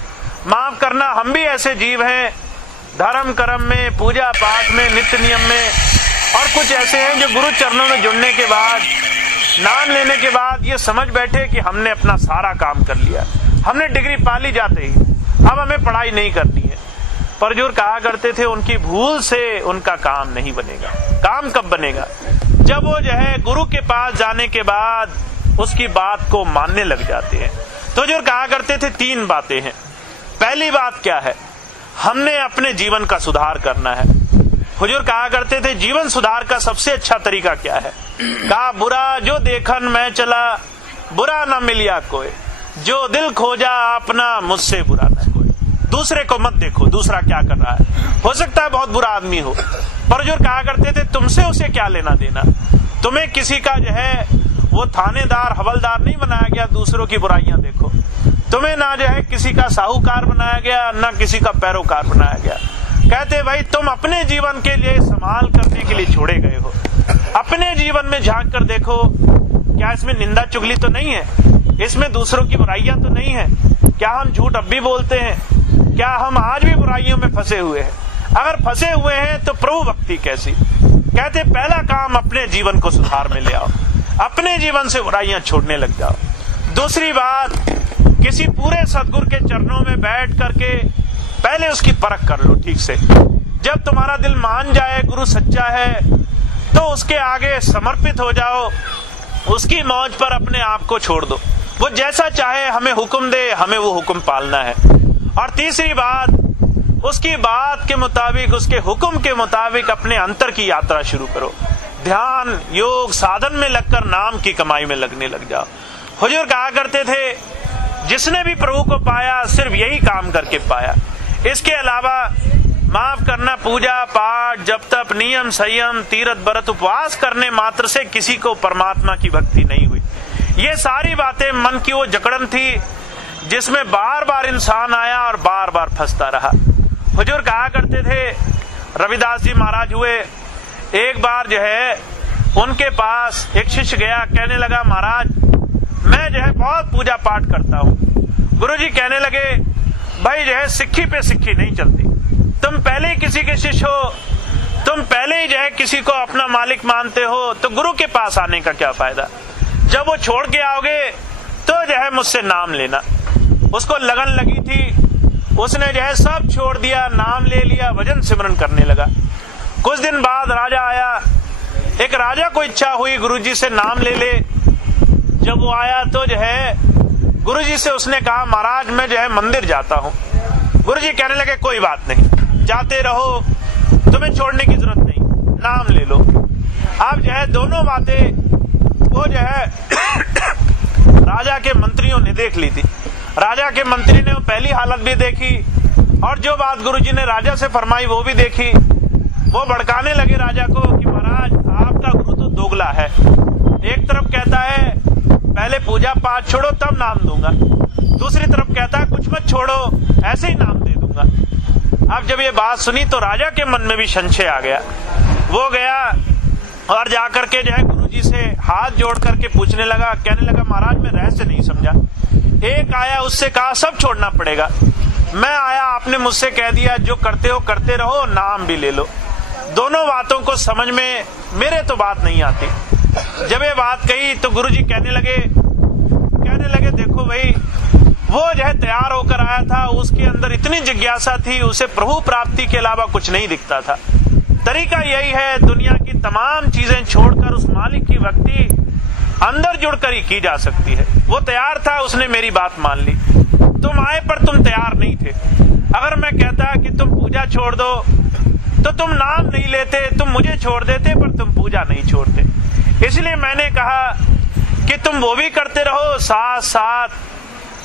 माफ करना, हम भी ऐसे जीव हैं, धर्म कर्म में, पूजा पाठ में, नित्य नियम में, और कुछ ऐसे हैं जो गुरु चरणों में जुड़ने के बाद, नाम लेने के बाद ये समझ बैठे कि हमने अपना सारा काम कर लिया, हमने डिग्री पा ली जाते ही, अब हमें पढ़ाई नहीं करनी है। पर जो कहा करते थे उनकी भूल से उनका काम नहीं बनेगा। काम कब बनेगा? जब वो जो है गुरु के पास जाने के बाद उसकी बात को मानने लग जाते हैं। तो जो कहा करते थे 3 बातें हैं। पहली बात क्या है? हमने अपने जीवन का सुधार करना है। हुजूर कहा करते थे जीवन सुधार का सबसे अच्छा तरीका क्या है? कहा बुरा जो देखन मैं चला, बुरा न मिलिया कोई, जो दिल खोजा अपना मुझसे बुरा न कोई। दूसरे को मत देखो दूसरा क्या कर रहा है, हो सकता है बहुत बुरा आदमी हो, पर जो कहा करते थे तुमसे उसे क्या लेना देना। तुम्हें किसी का जो है वो थानेदार हवलदार नहीं बनाया गया दूसरों की बुराइयां देखो। तुम्हें ना जो है किसी का साहूकार बनाया गया, ना किसी का पैरोकार बनाया गया। कहते भाई तुम अपने जीवन के लिए संभाल करने के लिए छोड़े गए हो, अपने जीवन में झांक कर देखो, क्या इसमें निंदा चुगली तो नहीं है, इसमें दूसरों की बुराइयां तो नहीं है, क्या हम झूठ अब भी बोलते हैं, क्या हम आज भी बुराइयों में फंसे हुए हैं? अगर फंसे हुए हैं तो प्रभु भक्ति कैसी। कहते पहला काम अपने जीवन को सुधार में ले आओ, अपने जीवन से बुराइयां छोड़ने लग जाओ। दूसरी बात, किसी पूरे सदगुरु के चरणों में बैठ करके पहले उसकी परख कर लो ठीक से। जब तुम्हारा दिल मान जाए गुरु सच्चा है तो उसके आगे समर्पित हो जाओ, उसकी मौज पर अपने आप को छोड़ दो। वो जैसा चाहे हमें हुक्म दे, हमें वो हुक्म पालना है। और तीसरी बात, उसकी बात के मुताबिक, उसके हुक्म के मुताबिक अपने अंतर की यात्रा शुरू करो। ध्यान योग साधन में लगकर नाम की कमाई में लगने लग जाओ। हुजूर कहा करते थे जिसने भी प्रभु को पाया सिर्फ यही काम करके पाया। इसके अलावा माफ करना, पूजा पाठ जप तप नियम संयम तीरथ व्रत उपवास करने मात्र से किसी को परमात्मा की भक्ति नहीं हुई। ये सारी बातें मन की वो जकड़न थी जिसमें बार बार इंसान आया और बार बार फंसता रहा। हुजूर कहा करते थे, रविदास जी महाराज हुए, एक बार जो है उनके पास एक शिष्य गया, कहने लगा महाराज मैं जो है बहुत पूजा पाठ करता हूँ। गुरुजी कहने लगे भाई जो है सिक्खी पे सिक्खी नहीं चलती, तुम पहले ही किसी के शिष्य हो, तुम पहले ही जो है किसी को अपना मालिक मानते हो, तो गुरु के पास आने का क्या फायदा। जब वो छोड़ के आओगे तो जो है मुझसे नाम लेना। उसको लगन लगी थी, उसने जो है सब छोड़ दिया, नाम ले लिया, भजन सिमरन करने लगा। कुछ दिन बाद राजा आया, एक राजा को इच्छा हुई गुरुजी से नाम ले ले। जब वो आया तो जो है गुरुजी से उसने कहा महाराज मैं जो है मंदिर जाता हूँ। गुरुजी कहने लगे कोई बात नहीं, जाते रहो, तुम्हें छोड़ने की जरूरत नहीं, नाम ले लो। अब जो है दोनों बातें वो जो है राजा के मंत्रियों ने देख ली थी। राजा के मंत्री ने वो पहली हालत भी देखी और जो बात गुरुजी ने राजा से फरमाई वो भी देखी। वो भड़काने लगे राजा को कि महाराज आपका गुरु तो दोगला है, एक तरफ कहता है पहले पूजा पाठ छोड़ो तब नाम दूंगा, दूसरी तरफ कहता है कुछ मत छोड़ो ऐसे ही नाम दे दूंगा। अब जब ये बात सुनी तो राजा के मन में भी संशय आ गया। वो गया और जाकर के जो है गुरुजी से हाथ जोड़ करके पूछने लगा, कहने लगा महाराज मैं रहस्य नहीं समझा। एक आया उससे कहा सब छोड़ना पड़ेगा, मैं आया आपने मुझसे कह दिया जो करते हो करते रहो, नाम भी ले लो। दोनों बातों को समझ में मेरे तो बात नहीं आती। जब ये बात कही तो गुरुजी कहने लगे देखो भाई वो जो है तैयार होकर आया था, उसके अंदर इतनी जिज्ञासा थी, उसे प्रभु प्राप्ति के अलावा कुछ नहीं दिखता था। तरीका यही है, दुनिया की तमाम चीजें छोड़कर उस मालिक की भक्ति अंदर जुड़कर ही की जा सकती है। वो तैयार था, उसने मेरी बात मान ली। तुम आए पर तुम तैयार नहीं थे। अगर मैं कहता कि तुम पूजा छोड़ दो तो तुम नाम नहीं लेते, तुम मुझे छोड़ देते, पर तुम पूजा नहीं छोड़ते। इसलिए मैंने कहा कि तुम वो भी करते रहो, साथ साथ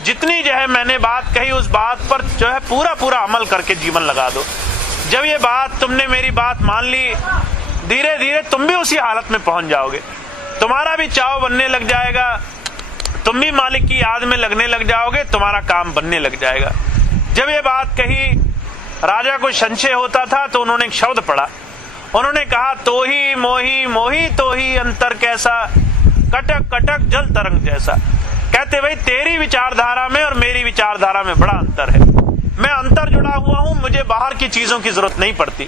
जितनी जो है मैंने बात कही उस बात पर जो है पूरा पूरा अमल करके जीवन लगा दो। जब ये बात तुमने मेरी बात मान ली, धीरे धीरे तुम भी उसी हालत में पहुंच जाओगे, तुम्हारा भी चाव बनने लग जाएगा, तुम भी मालिक की याद में लगने लग जाओगे, तुम्हारा काम बनने लग जाएगा। जब ये बात कही राजा को संशय होता था तो उन्होंने एक शब्द पढ़ा, उन्होंने कहा तो ही मोही मोही तो ही अंतर कैसा, कटक कटक जल तरंग जैसा। कहते भाई तेरी विचारधारा में और मेरी विचारधारा में बड़ा अंतर है। मैं अंतर जुड़ा हुआ हूं, मुझे बाहर की चीजों की जरूरत नहीं पड़ती,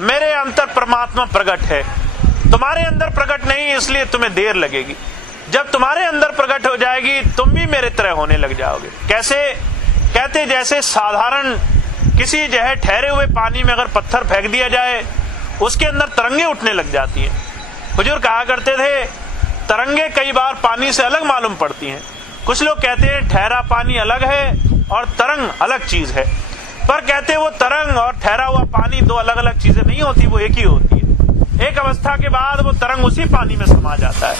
मेरे अंतर परमात्मा प्रकट है, तुम्हारे अंदर प्रकट नहीं, इसलिए तुम्हें देर लगेगी। जब तुम्हारे अंदर प्रकट हो जाएगी तुम भी मेरे तरह होने लग जाओगे। कैसे? कहते जैसे साधारण किसी जो है ठहरे हुए पानी में अगर पत्थर फेंक दिया जाए उसके अंदर तरंगे उठने लग जाती हैं। हुजूर कहा करते थे तरंगे कई बार पानी से अलग मालूम पड़ती हैं। कुछ लोग कहते हैं ठहरा पानी अलग है और तरंग अलग चीज है, पर कहते वो तरंग और ठहरा हुआ पानी दो अलग अलग चीजें नहीं होती, वो एक ही होती है। एक अवस्था के बाद वो तरंग उसी पानी में समा जाता है।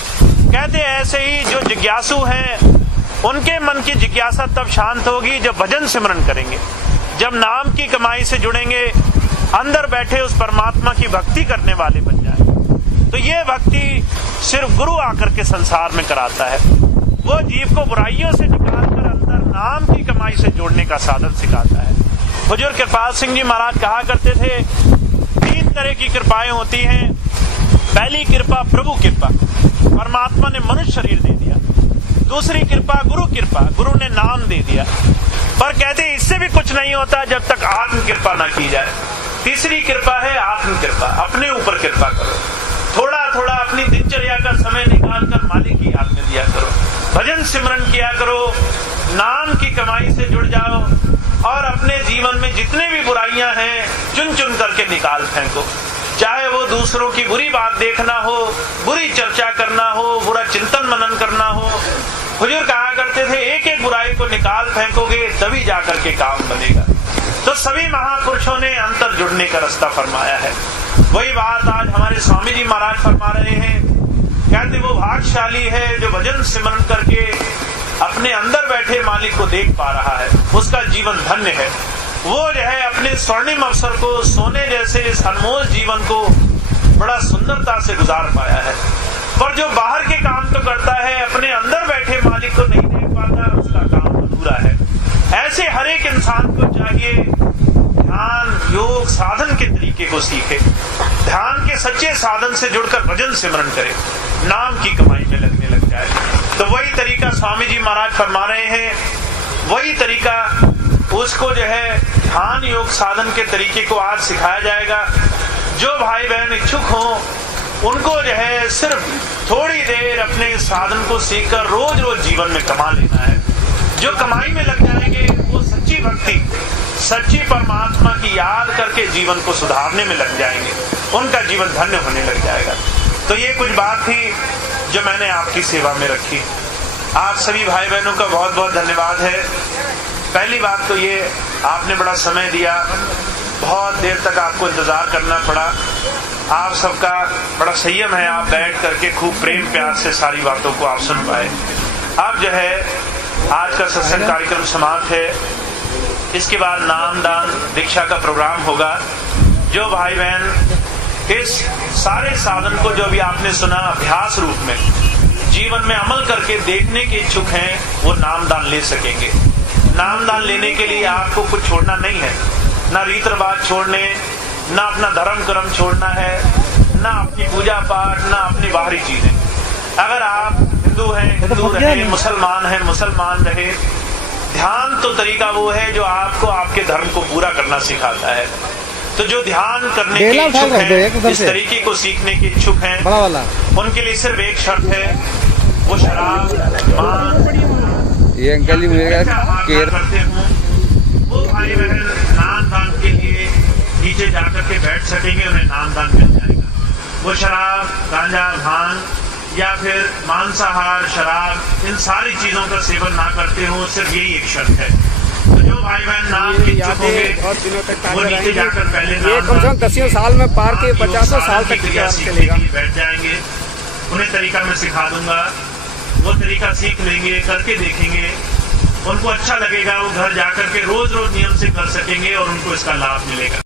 कहते ऐसे ही जो जिज्ञासु हैं उनके मन की जिज्ञासा तब शांत होगी जब भजन सिमरन करेंगे। जब नाम की कमाई से जुड़ेंगे, अंदर बैठे उस परमात्मा की भक्ति करने वाले बन जाए, तो ये भक्ति सिर्फ गुरु आकर के संसार में कराता है। वो जीव को बुराइयों से निकालकर अंदर नाम की कमाई से जोड़ने का साधन सिखाता है। हुजूर कृपाल सिंह जी महाराज कहा करते थे, 3 तरह की कृपाएं होती हैं। पहली कृपा प्रभु कृपा, परमात्मा ने मनुष्य शरीर दे दिया। दूसरी कृपा गुरु कृपा, गुरु ने नाम दे दिया। पर कहते इससे भी कुछ नहीं होता जब तक आत्म कृपा न की जाए। तीसरी कृपा है आत्म कृपा, अपने ऊपर कृपा करो। थोड़ा थोड़ा अपनी दिनचर्या का समय निकालकर मालिक की याद में दिया करो, भजन सिमरन किया करो, नाम की कमाई से जुड़ जाओ और अपने जीवन में जितने भी बुराइयां हैं चुन चुन करके निकाल फेंको। चाहे वो दूसरों की बुरी बात देखना हो, बुरी चर्चा करना हो, बुरा चिंतन मनन करना हो। हुजूर कहा करते थे, एक एक बुराई को निकाल फेंकोगे तभी जाकर के काम बनेगा। तो सभी महापुरुषों ने अंतर जुड़ने का रास्ता फरमाया है। वही बात आज हमारे स्वामी जी महाराज फरमा रहे हैं। कहते वो भाग्यशाली है जो भजन सिमरन करके अपने अंदर बैठे मालिक को देख पा रहा है, उसका जीवन धन्य है। वो जो है अपने स्वर्णिम अवसर को, सोने जैसे इस अनमोल जीवन को बड़ा सुंदरता से गुजार पाया है। पर जो बाहर के काम तो करता है, अपने अंदर बैठे मालिक को नहीं देख पाता, उसका काम अधूरा है। ऐसे हर एक इंसान को चाहिए ध्यान योग साधन के तरीके को सीखे, ध्यान के सच्चे साधन से जुड़कर भजन सिमरन करे, नाम की कमाई में लगने लग जाए। तो वही तरीका स्वामी जी महाराज फरमा रहे हैं, वही तरीका उसको जो है ध्यान योग साधन के तरीके को आज सिखाया जाएगा। जो भाई बहन इच्छुक हों उनको जो है सिर्फ थोड़ी देर अपने साधन को सीखकर रोज रोज जीवन में कमा लेना है। जो कमाई में लग जाएंगे वो सच्ची भक्ति, सच्ची परमात्मा की याद करके जीवन को सुधारने में लग जाएंगे, उनका जीवन धन्य होने लग जाएगा। तो ये कुछ बात थी जो मैंने आपकी सेवा में रखी। आप सभी भाई बहनों का बहुत बहुत धन्यवाद है। पहली बात तो ये, आपने बड़ा समय दिया, बहुत देर तक आपको इंतजार करना पड़ा। आप सबका बड़ा संयम है, आप बैठ करके खूब प्रेम प्यार से सारी बातों को आप सुन पाए। अब जो है आज का सत्संग कार्यक्रम समाप्त है। इसके बाद नाम दान दीक्षा का प्रोग्राम होगा। जो भाई बहन इस सारे साधन को जो भी आपने सुना अभ्यास रूप में जीवन में अमल करके देखने के इच्छुक हैं, वो नाम दान ले सकेंगे। नाम दान लेने के लिए आपको कुछ छोड़ना नहीं है, ना रीत रिवाज छोड़ने, ना अपना धर्म कर्म छोड़ना है, ना अपनी पूजा पाठ, ना अपनी बाहरी चीजें। अगर आप हिंदू हैं हिंदू रहे, मुसलमान हैं मुसलमान रहे। ध्यान तो तरीका वो है जो आपको आपके धर्म को पूरा करना सिखाता है। तो जो ध्यान करने के इच्छुक हैं, इस तरीके को सीखने के इच्छुक हैं, उनके लिए सिर्फ एक शर्त है, वो शराब ये अंकल जी मेरा केयर करते हों, वो भाई बहन नाम दान के लिए नीचे जाकर के बैठ सकेंगे, उन्हें नाम दान मिल जाएगा। वो शराब गांजा भांग या फिर मांसाहार शराब इन सारी चीजों का सेवन ना करते हो, सिर्फ यही एक शर्त है। तो जो भाई बहन नाम के इच्छुक होंगे वो नीचे जाकर पहले नाम 10 साल में पार के 50 साल तक चलेगा, बैठ जाएंगे। उन्हें तरीका मैं सिखा दूंगा, वो तरीका सीख लेंगे, करके देखेंगे, उनको अच्छा लगेगा, वो घर जाकर के रोज रोज नियम से कर सकेंगे और उनको इसका लाभ मिलेगा।